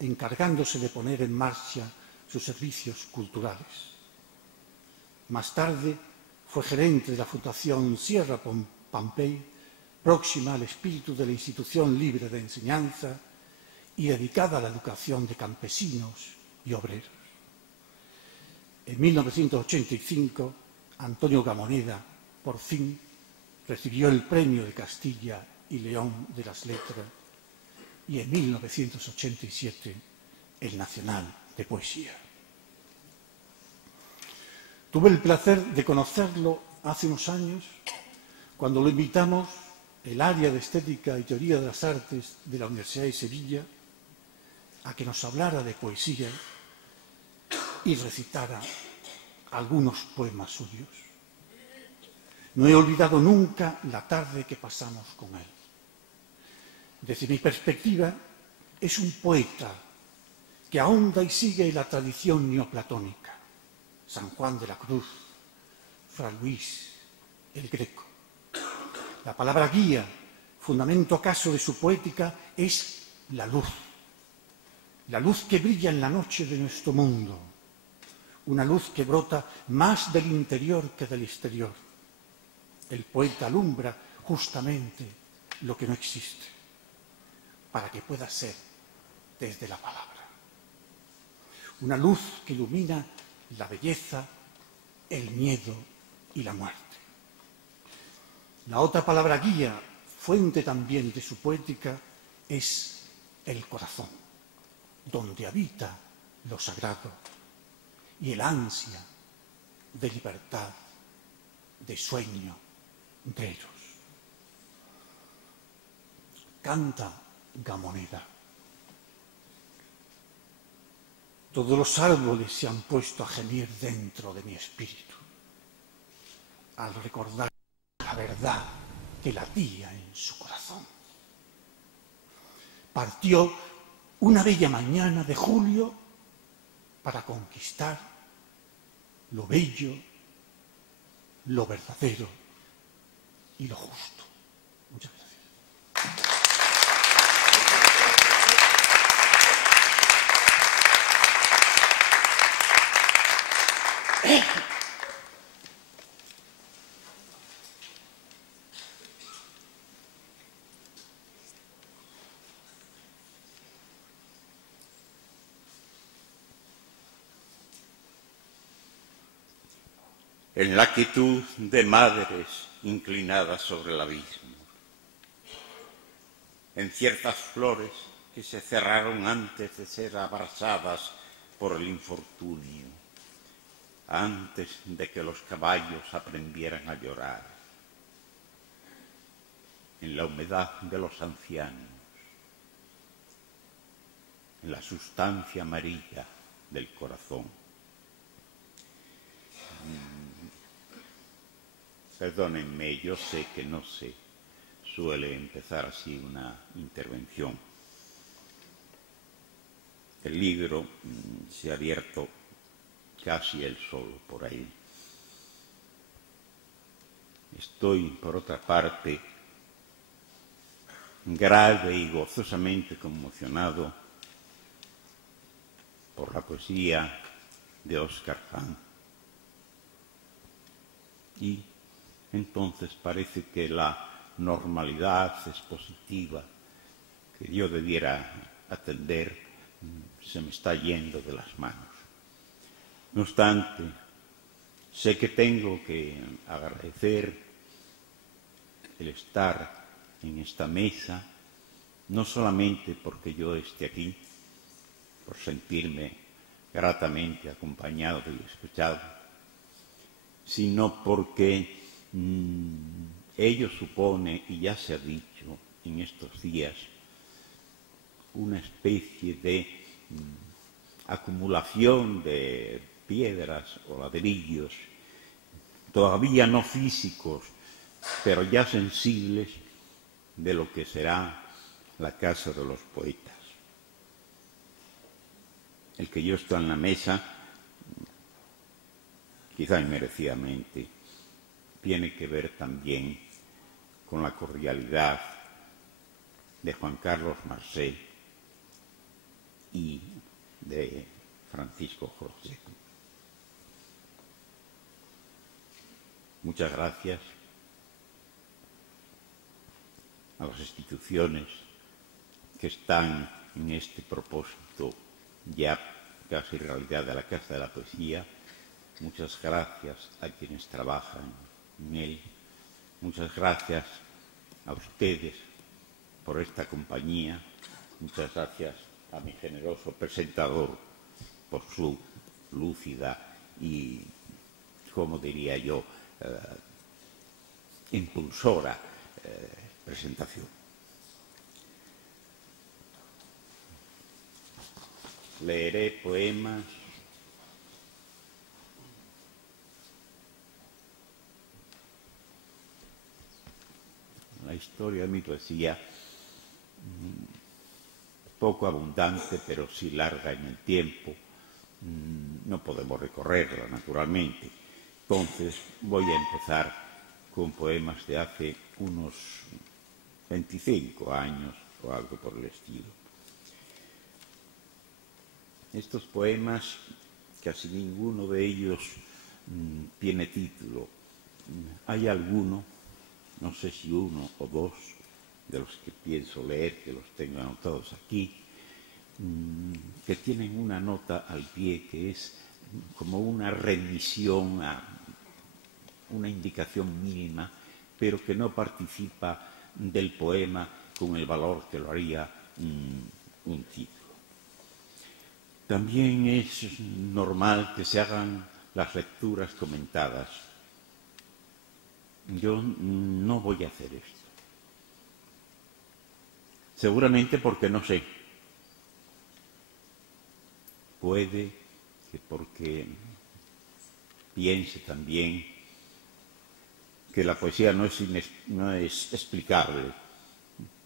encargándose de poner en marcha sus servicios culturales. Más tarde fue gerente de la Fundación Sierra Pompey, próxima al espíritu de la institución libre de enseñanza y dedicada a la educación de campesinos y obreros. En 1985, Antonio Gamoneda, por fin, recibió el Premio de Castilla y León de las Letras y en 1987 el Nacional de Poesía. Tuve el placer de conocerlo hace unos años cuando lo invitamos, el área de Estética y Teoría de las Artes de la Universidad de Sevilla, a que nos hablara de poesía y recitara algunos poemas suyos. No he olvidado nunca la tarde que pasamos con él. Desde mi perspectiva, es un poeta que ahonda y sigue la tradición neoplatónica. San Juan de la Cruz, Fray Luis, el Greco. La palabra guía, fundamento acaso de su poética, es la luz que brilla en la noche de nuestro mundo, una luz que brota más del interior que del exterior. El poeta alumbra justamente lo que no existe, para que pueda ser desde la palabra. Una luz que ilumina la belleza, el miedo y la muerte. La otra palabra guía, fuente también de su poética, es el corazón, donde habita lo sagrado y el ansia de libertad, de sueño, de eros. Canta Gamoneda. Todos los árboles se han puesto a gemir dentro de mi espíritu, al recordar la verdad que latía en su corazón. Partió una bella mañana de julio para conquistar lo bello, lo verdadero y lo justo. Muchas gracias. En la quietud de madres inclinadas sobre el abismo, en ciertas flores que se cerraron antes de ser abrasadas por el infortunio, antes de que los caballos aprendieran a llorar, en la humedad de los ancianos, en la sustancia amarilla del corazón. Perdónenme, yo sé que no se suele empezar así una intervención. El libro se ha abierto casi él solo por ahí. Estoy, por otra parte, grave y gozosamente conmocionado por la poesía de Óscar Fant. Y entonces parece que la normalidad expositiva que yo debiera atender se me está yendo de las manos. No obstante, sé que tengo que agradecer el estar en esta mesa, no solamente porque yo esté aquí, por sentirme gratamente acompañado y escuchado, sino porque ello supone, y ya se ha dicho en estos días, una especie de acumulación de piedras o ladrillos, todavía no físicos, pero ya sensibles, de lo que será la Casa de los Poetas. El que yo estoy en la mesa, quizá inmerecidamente, tiene que ver también con la cordialidad de Juan Carlos Marcet y de Francisco José. Muchas gracias a las instituciones que están en este propósito ya casi realidad de la Casa de la Poesía. Muchas gracias a quienes trabajan en él. Muchas gracias a ustedes por esta compañía. Muchas gracias a mi generoso presentador por su lúcida y, como diría yo, impulsora presentación. Leeré poemas la historia de mi poesía, poco abundante, pero sí larga en el tiempo. No podemos recorrerla, naturalmente. Entonces voy a empezar con poemas de hace unos 25 años o algo por el estilo. Estos poemas, casi ninguno de ellos tiene título. Hay alguno, no sé si uno o dos, de los que pienso leer, que los tengo anotados aquí, que tienen una nota al pie que es como una remisión a una indicación mínima, pero que no participa del poema con el valor que lo haría un título. También es normal que se hagan las lecturas comentadas. Yo no voy a hacer esto. Seguramente porque no sé. Puede que porque piense también que la poesía no es explicable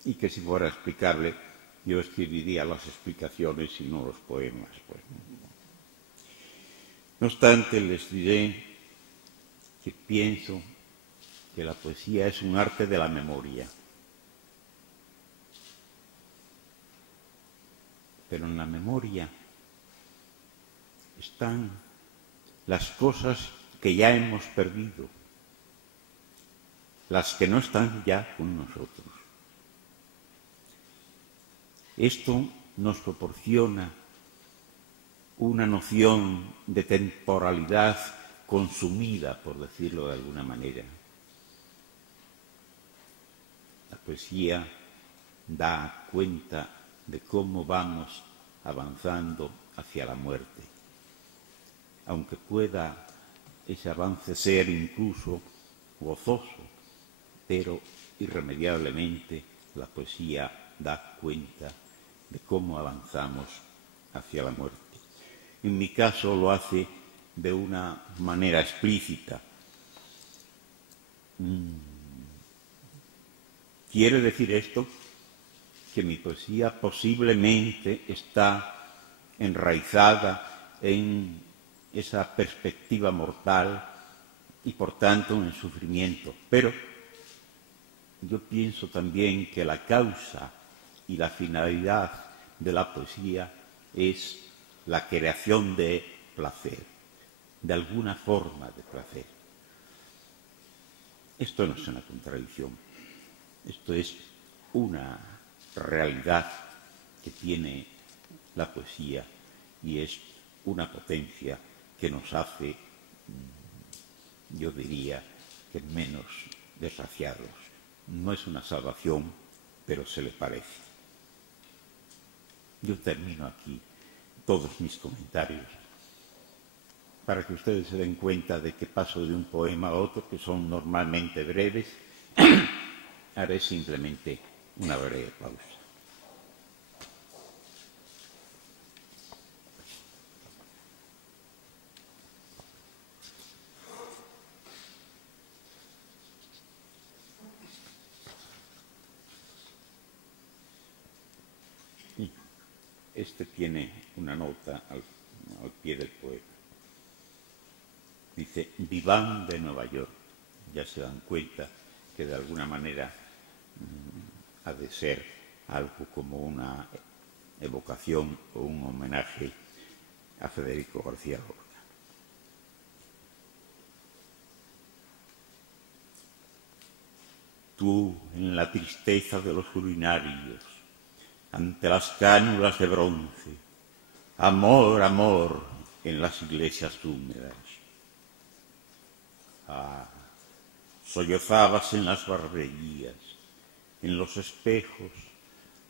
y que si fuera explicable yo escribiría las explicaciones y no los poemas. Pues. No obstante, les diré que pienso que la poesía es un arte de la memoria. Pero en la memoria están las cosas que ya hemos perdido, las que no están ya con nosotros. Esto nos proporciona una noción de temporalidad consumida, por decirlo de alguna manera. La poesía da cuenta de cómo vamos avanzando hacia la muerte. Aunque pueda ese avance ser incluso gozoso, pero irremediablemente la poesía da cuenta de cómo avanzamos hacia la muerte. En mi caso lo hace de una manera explícita. ¿Quiere decir esto que mi poesía posiblemente está enraizada en esa perspectiva mortal y por tanto en el sufrimiento? Pero yo pienso también que la causa y la finalidad de la poesía es la creación de placer, de alguna forma de placer. Esto no es una contradicción, esto es una realidad que tiene la poesía y es una potencia que nos hace, yo diría, que menos desgraciados. No es una salvación, pero se le parece. Yo termino aquí todos mis comentarios para que ustedes se den cuenta de que paso de un poema a otro, que son normalmente breves. Haré simplemente una breve pausa. Este tiene una nota al pie del poema. Dice, Viván de Nueva York. Ya se dan cuenta que de alguna manera ha de ser algo como una evocación o un homenaje a Federico García Lorca. tú en la tristeza de los urinarios, ante las cánulas de bronce, amor, amor en las iglesias húmedas. Ah, sollozabas en las barberías, en los espejos,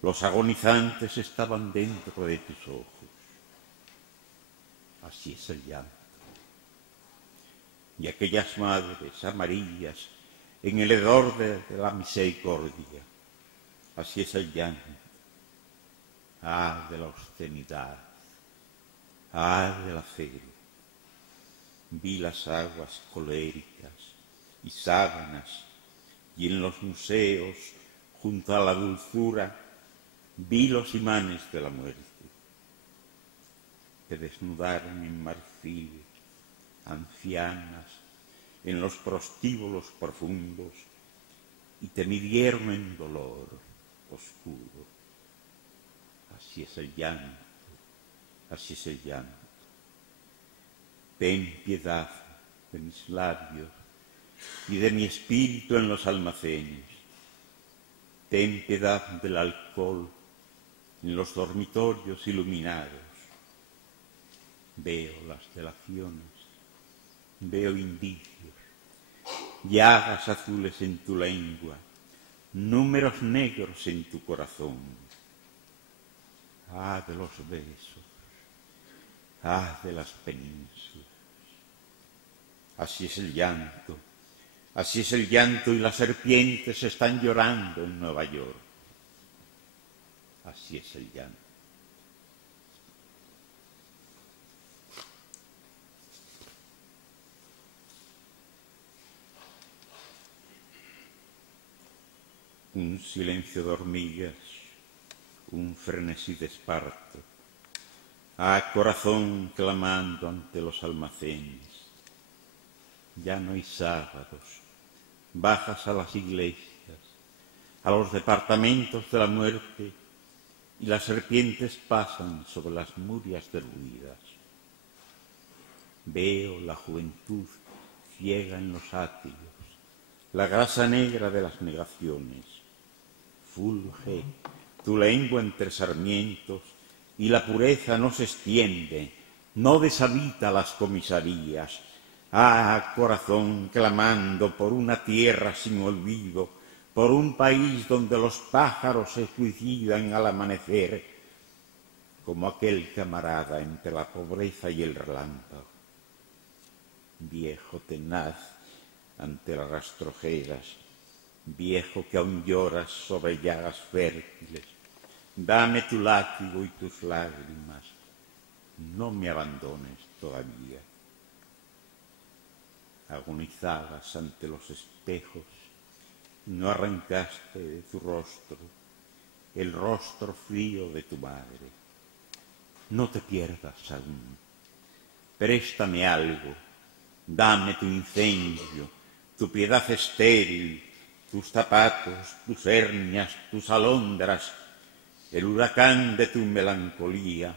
los agonizantes estaban dentro de tus ojos. Así es el llanto. Y aquellas madres amarillas en el hedor de la misericordia. Así es el llanto. Ah, de la obscenidad. Ah, del acero. Vi las aguas coléricas y sábanas, y en los museos, junto a la dulzura, vi los imanes de la muerte. Te desnudaron en marfil, ancianas, en los prostíbulos profundos, y te midieron en dolor oscuro. Así es el llanto, así es el llanto. Ten piedad de mis labios y de mi espíritu en los almacenes. Ten piedad del alcohol en los dormitorios iluminados. Veo las delaciones, veo indicios, llagas azules en tu lengua, números negros en tu corazón. Ah, de los besos, ah, de las penínsulas. Así es el llanto, así es el llanto, y las serpientes están llorando en Nueva York. Así es el llanto. Un silencio de hormigas, un frenesí de esparto. Ah, corazón clamando ante los almacenes. Ya no hay sábados. Bajas a las iglesias, a los departamentos de la muerte, y las serpientes pasan sobre las murallas derruidas. Veo la juventud ciega en los átilos, la grasa negra de las negaciones. Fulge tu lengua entre sarmientos, y la pureza no se extiende, no deshabita las comisarías. Ah, corazón clamando por una tierra sin olvido, por un país donde los pájaros se suicidan al amanecer, como aquel camarada entre la pobreza y el relámpago. Viejo tenaz ante las rastrojeras, viejo que aún lloras sobre llagas fértiles, dame tu látigo y tus lágrimas, no me abandones todavía. Agonizabas ante los espejos, no arrancaste de tu rostro el rostro frío de tu madre. No te pierdas aún, préstame algo, dame tu incendio, tu piedad estéril, tus zapatos, tus hernias, tus alondras, el huracán de tu melancolía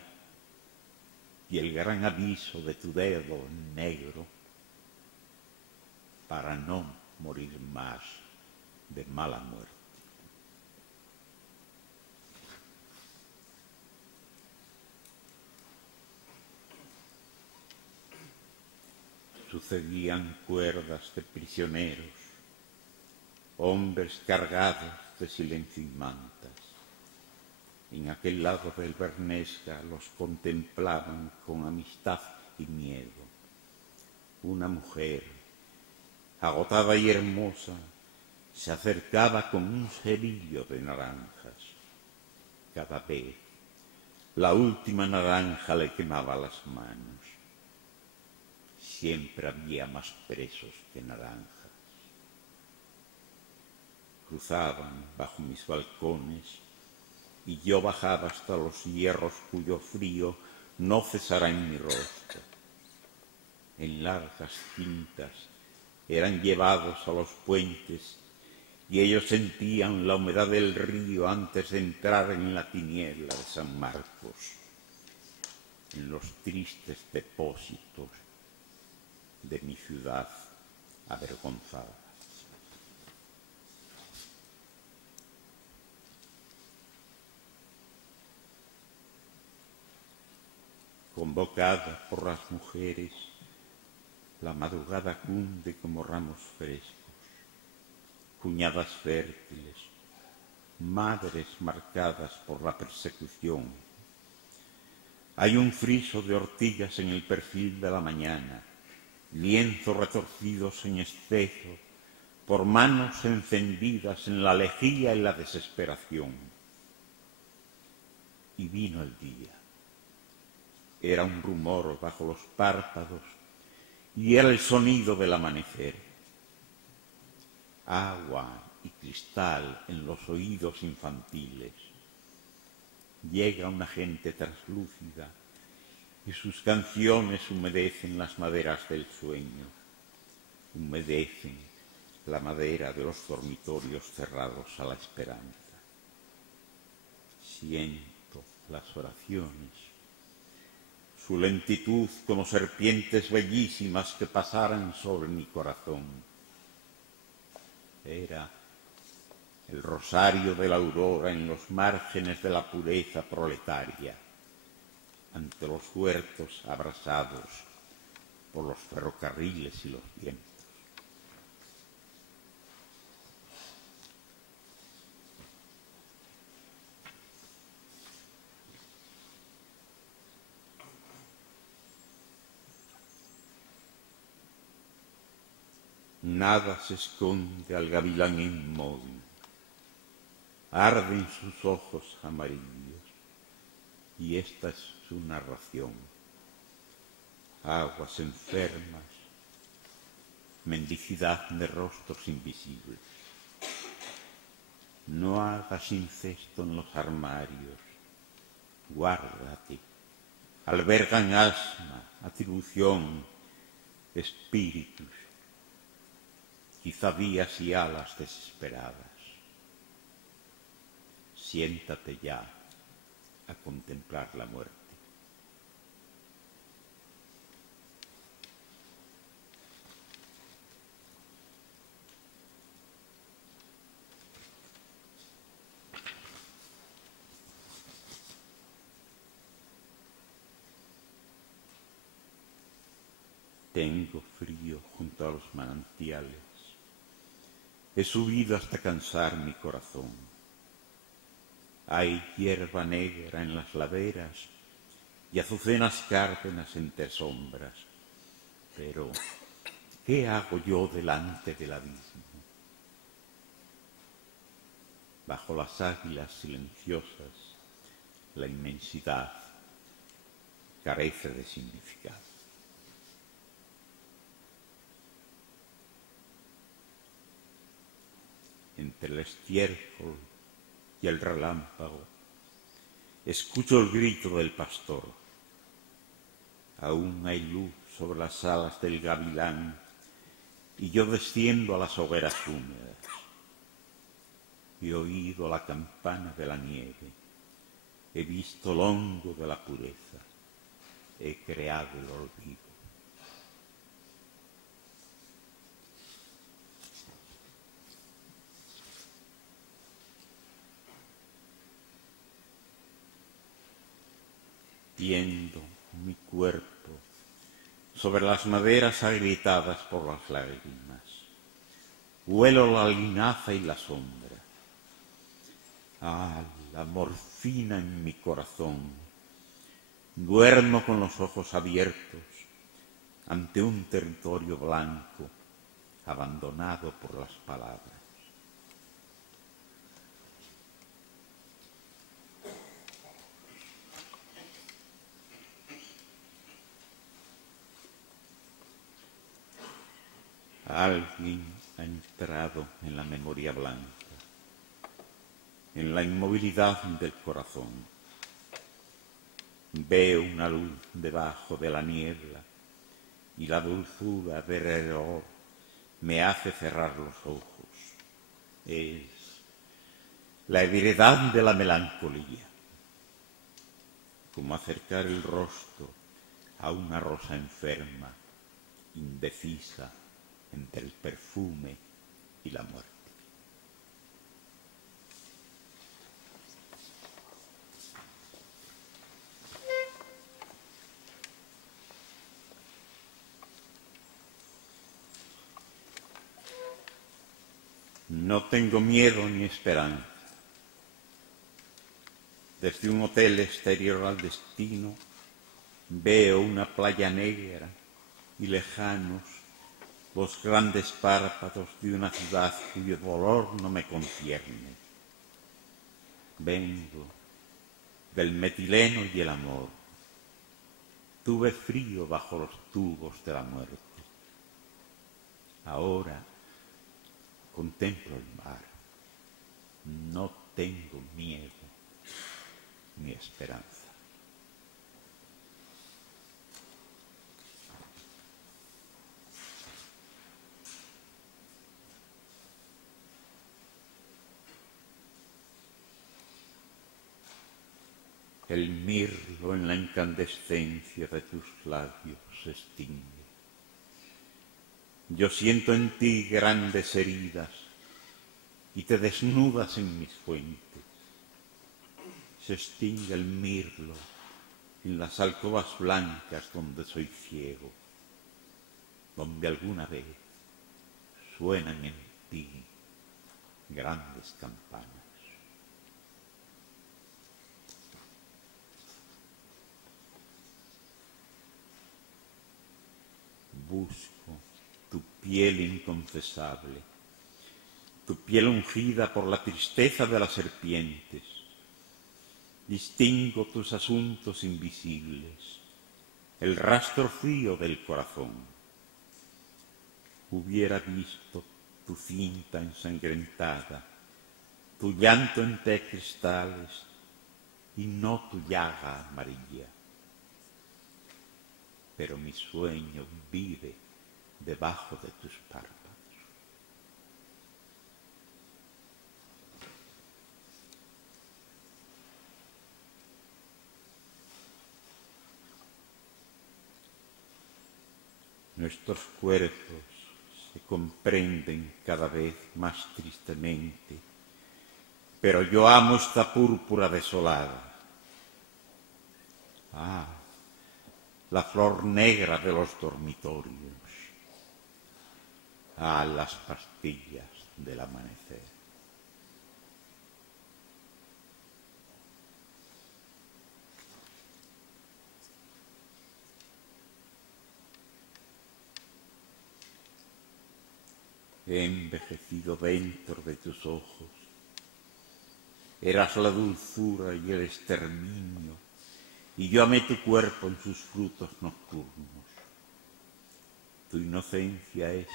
y el gran aviso de tu dedo negro, para no morir más de mala muerte. Sucedían cuerdas de prisioneros, hombres cargados de silencio y mantas. En aquel lado del Bernesga los contemplaban con amistad y miedo. Una mujer, agotada y hermosa, se acercaba con un cerillo de naranjas. Cada vez la última naranja le quemaba las manos. Siempre había más presos que naranjas. Cruzaban bajo mis balcones y yo bajaba hasta los hierros cuyo frío no cesará en mi rostro. En largas cintas eran llevados a los puentes y ellos sentían la humedad del río antes de entrar en la tiniebla de San Marcos, en los tristes depósitos de mi ciudad avergonzada. convocada por las mujeres, la madrugada cunde como ramos frescos, cuñadas fértiles, madres marcadas por la persecución. Hay un friso de ortigas en el perfil de la mañana, lienzos retorcidos en exceso, por manos encendidas en la lejía y la desesperación. Y vino el día. Era un rumor bajo los párpados y era el sonido del amanecer. Agua y cristal en los oídos infantiles. Llega una gente translúcida y sus canciones humedecen las maderas del sueño, humedecen la madera de los dormitorios cerrados a la esperanza. Siento las oraciones, su lentitud como serpientes bellísimas que pasaran sobre mi corazón. Era el rosario de la aurora en los márgenes de la pureza proletaria, ante los huertos abrasados por los ferrocarriles y los vientos. Nada se esconde al gavilán inmóvil. Arden sus ojos amarillos. Y esta es su narración. Aguas enfermas, mendicidad de rostros invisibles. No hagas incesto en los armarios. Guárdate. Albergan asma, atribución, espíritus. Quizá vías y alas desesperadas. Siéntate ya a contemplar la muerte. Tengo frío junto a los manantiales. He subido hasta cansar mi corazón. Hay hierba negra en las laderas y azucenas cárdenas entre sombras. Pero, ¿qué hago yo delante del abismo? Bajo las águilas silenciosas, la inmensidad carece de significado. Entre el estiércol y el relámpago, escucho el grito del pastor. Aún hay luz sobre las alas del gavilán y yo desciendo a las hogueras húmedas. He oído la campana de la nieve, he visto el hongo de la pureza, he creado el olvido. Tiendo mi cuerpo sobre las maderas agrietadas por las lágrimas. Huelo la linaza y la sombra. Ah, la morfina en mi corazón. Duermo con los ojos abiertos ante un territorio blanco abandonado por las palabras. Alguien ha entrado en la memoria blanca, en la inmovilidad del corazón. Veo una luz debajo de la niebla y la dulzura del reloj me hace cerrar los ojos. Es la heredad de la melancolía, como acercar el rostro a una rosa enferma, indecisa, entre el perfume y la muerte. No tengo miedo ni esperanza. Desde un hotel exterior al destino veo una playa negra y lejanos los grandes párpados de una ciudad cuyo dolor no me concierne. Vengo del metileno y el amor. Tuve frío bajo los tubos de la muerte. Ahora contemplo el mar. No tengo miedo ni esperanza. El mirlo en la incandescencia de tus labios se extingue. Yo siento en ti grandes heridas y te desnudas en mis fuentes. Se extingue el mirlo en las alcobas blancas donde soy ciego, donde alguna vez suenan en ti grandes campanas. Busco tu piel inconfesable, tu piel ungida por la tristeza de las serpientes. Distingo tus asuntos invisibles, el rastro frío del corazón. Hubiera visto tu cinta ensangrentada, tu llanto entre cristales y no tu llaga amarilla. Pero mi sueño vive debajo de tus párpados. Nuestros cuerpos se comprenden cada vez más tristemente, pero yo amo esta púrpura desolada. Ah, la flor negra de los dormitorios. Ah, las pastillas del amanecer. He envejecido dentro de tus ojos. Eras la dulzura y el exterminio, y yo amé tu cuerpo en sus frutos nocturnos. Tu inocencia es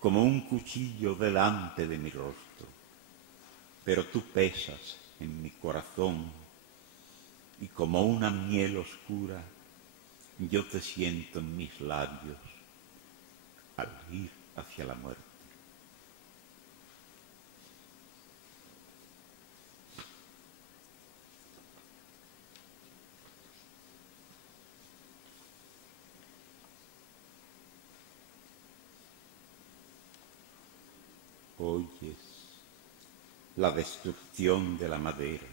como un cuchillo delante de mi rostro, pero tú pesas en mi corazón, y como una miel oscura, yo te siento en mis labios al ir hacia la muerte. Oyes la destrucción de la madera,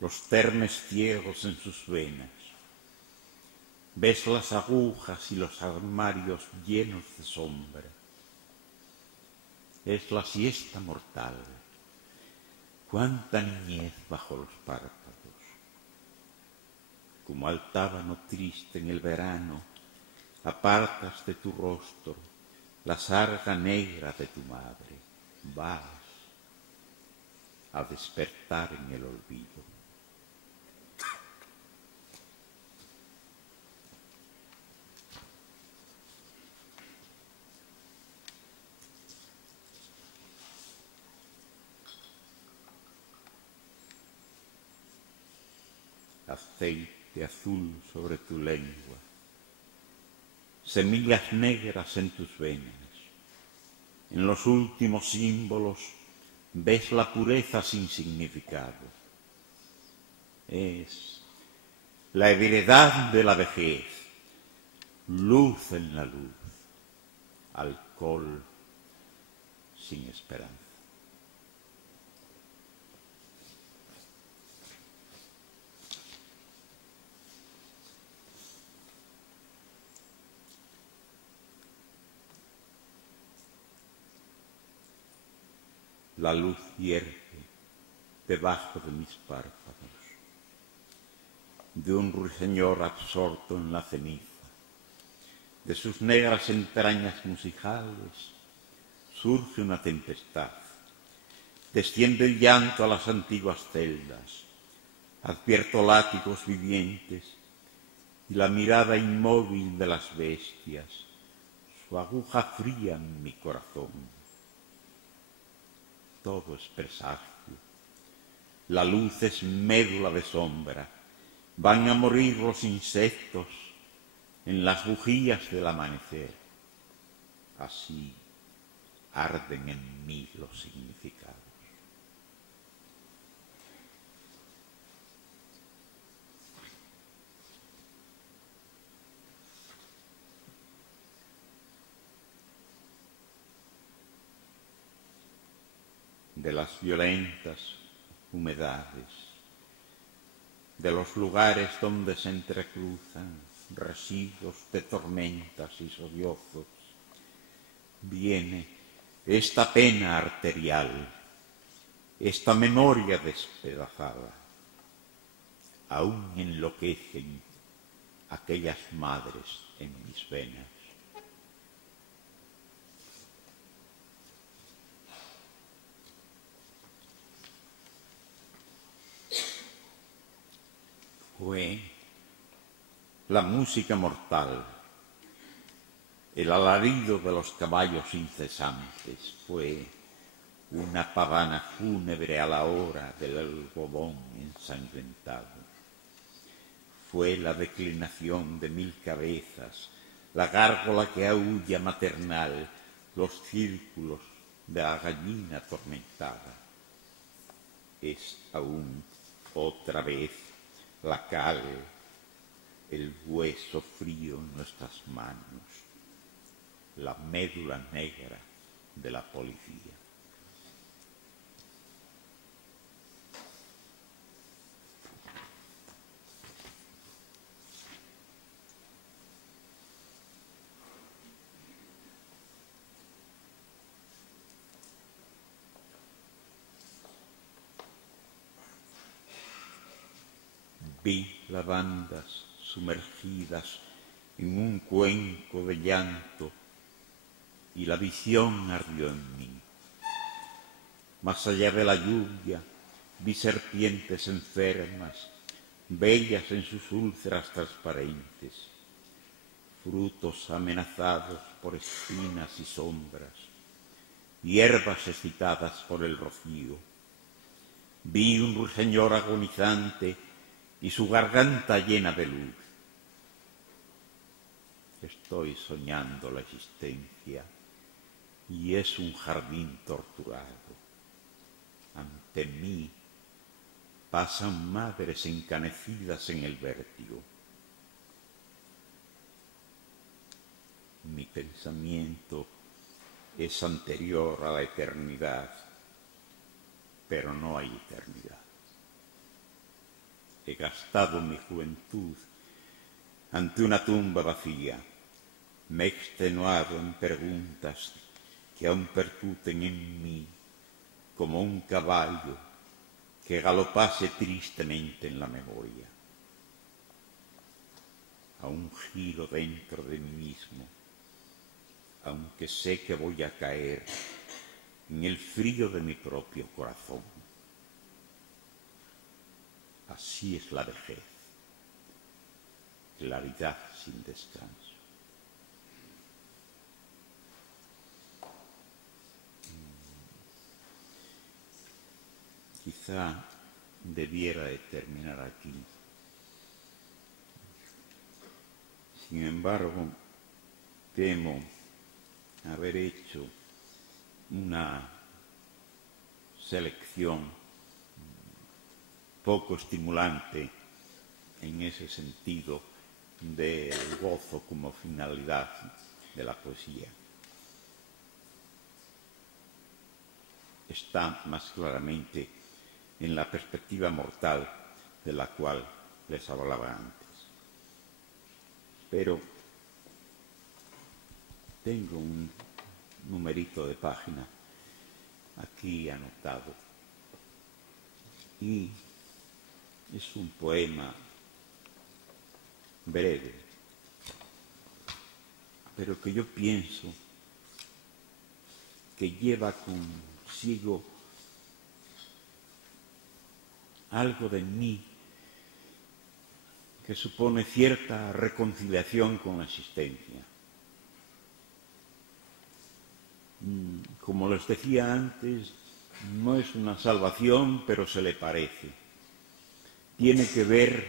los ternes ciegos en sus venas, ves las agujas y los armarios llenos de sombra. Es la siesta mortal, cuánta niñez bajo los párpados. Como al tábano triste en el verano, apartas de tu rostro la sarga negra de tu madre. Vas a despertar en el olvido. Aceite azul sobre tu lengua, semillas negras en tus venas. En los últimos símbolos ves la pureza sin significado. Es la heredad de la vejez, luz en la luz, alcohol sin esperanza. la luz hierve debajo de mis párpados, de un ruiseñor absorto en la ceniza, de sus negras entrañas musicales, surge una tempestad, desciende el llanto a las antiguas celdas, advierto látigos vivientes y la mirada inmóvil de las bestias, su aguja fría en mi corazón. Todo es presagio, la luz es médula de sombra, van a morir los insectos en las bujías del amanecer. Así arden en mí los significados. De las violentas humedades, de los lugares donde se entrecruzan residuos de tormentas y sollozos, viene esta pena arterial, esta memoria despedazada. Aún enloquecen aquellas madres en mis venas. Fue la música mortal, el alarido de los caballos incesantes, fue una pavana fúnebre a la hora del algodón ensangrentado. Fue la declinación de 1000 cabezas, la gárgola que aúlla maternal, los círculos de la gallina atormentada. Es aún otra vez la cal, el hueso frío en nuestras manos, la médula negra de la policía. Vi lavandas sumergidas en un cuenco de llanto y la visión ardió en mí. Más allá de la lluvia vi serpientes enfermas, bellas en sus úlceras transparentes, frutos amenazados por espinas y sombras, hierbas excitadas por el rocío. Vi un ruiseñor agonizante y su garganta llena de luz. Estoy soñando la existencia y es un jardín torturado. Ante mí pasan madres encanecidas en el vértigo. Mi pensamiento es anterior a la eternidad, pero no hay eternidad. He gastado mi juventud ante una tumba vacía. Me he extenuado en preguntas que aún percuten en mí como un caballo que galopase tristemente en la memoria. Aún giro dentro de mí mismo, aunque sé que voy a caer en el frío de mi propio corazón. Así es la vejez, claridad sin descanso. Quizá debiera de terminar aquí. Sin embargo, temo haber hecho una selección poco estimulante en ese sentido del gozo como finalidad de la poesía. Está más claramente en la perspectiva mortal de la cual les hablaba antes. Pero tengo un numerito de página aquí anotado. Y es un poema breve, pero que yo pienso que lleva consigo algo de mí que supone cierta reconciliación con la existencia. Como les decía antes, no es una salvación, pero se le parece. Tiene que ver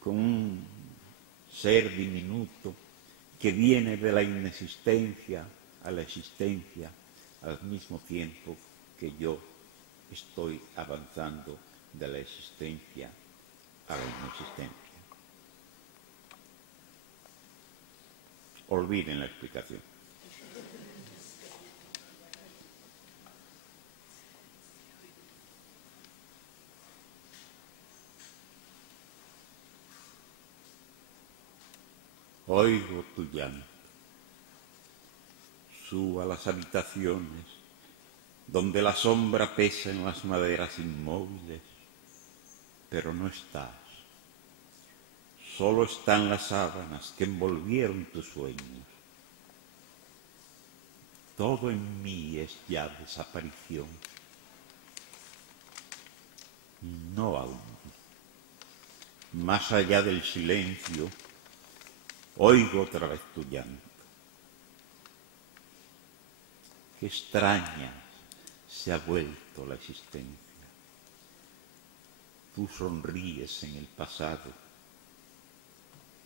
con un ser diminuto que viene de la inexistencia a la existencia al mismo tiempo que yo estoy avanzando de la existencia a la inexistencia. Olviden la explicación. Oigo tu llanto, subo a las habitaciones donde la sombra pesa en las maderas inmóviles, pero no estás. Solo están las sábanas que envolvieron tus sueños. Todo en mí es ya desaparición. No aún. Más allá del silencio, oigo otra vez tu llanto. Qué extraña se ha vuelto la existencia. Tú sonríes en el pasado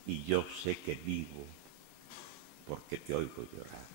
y yo sé que vivo porque te oigo llorar.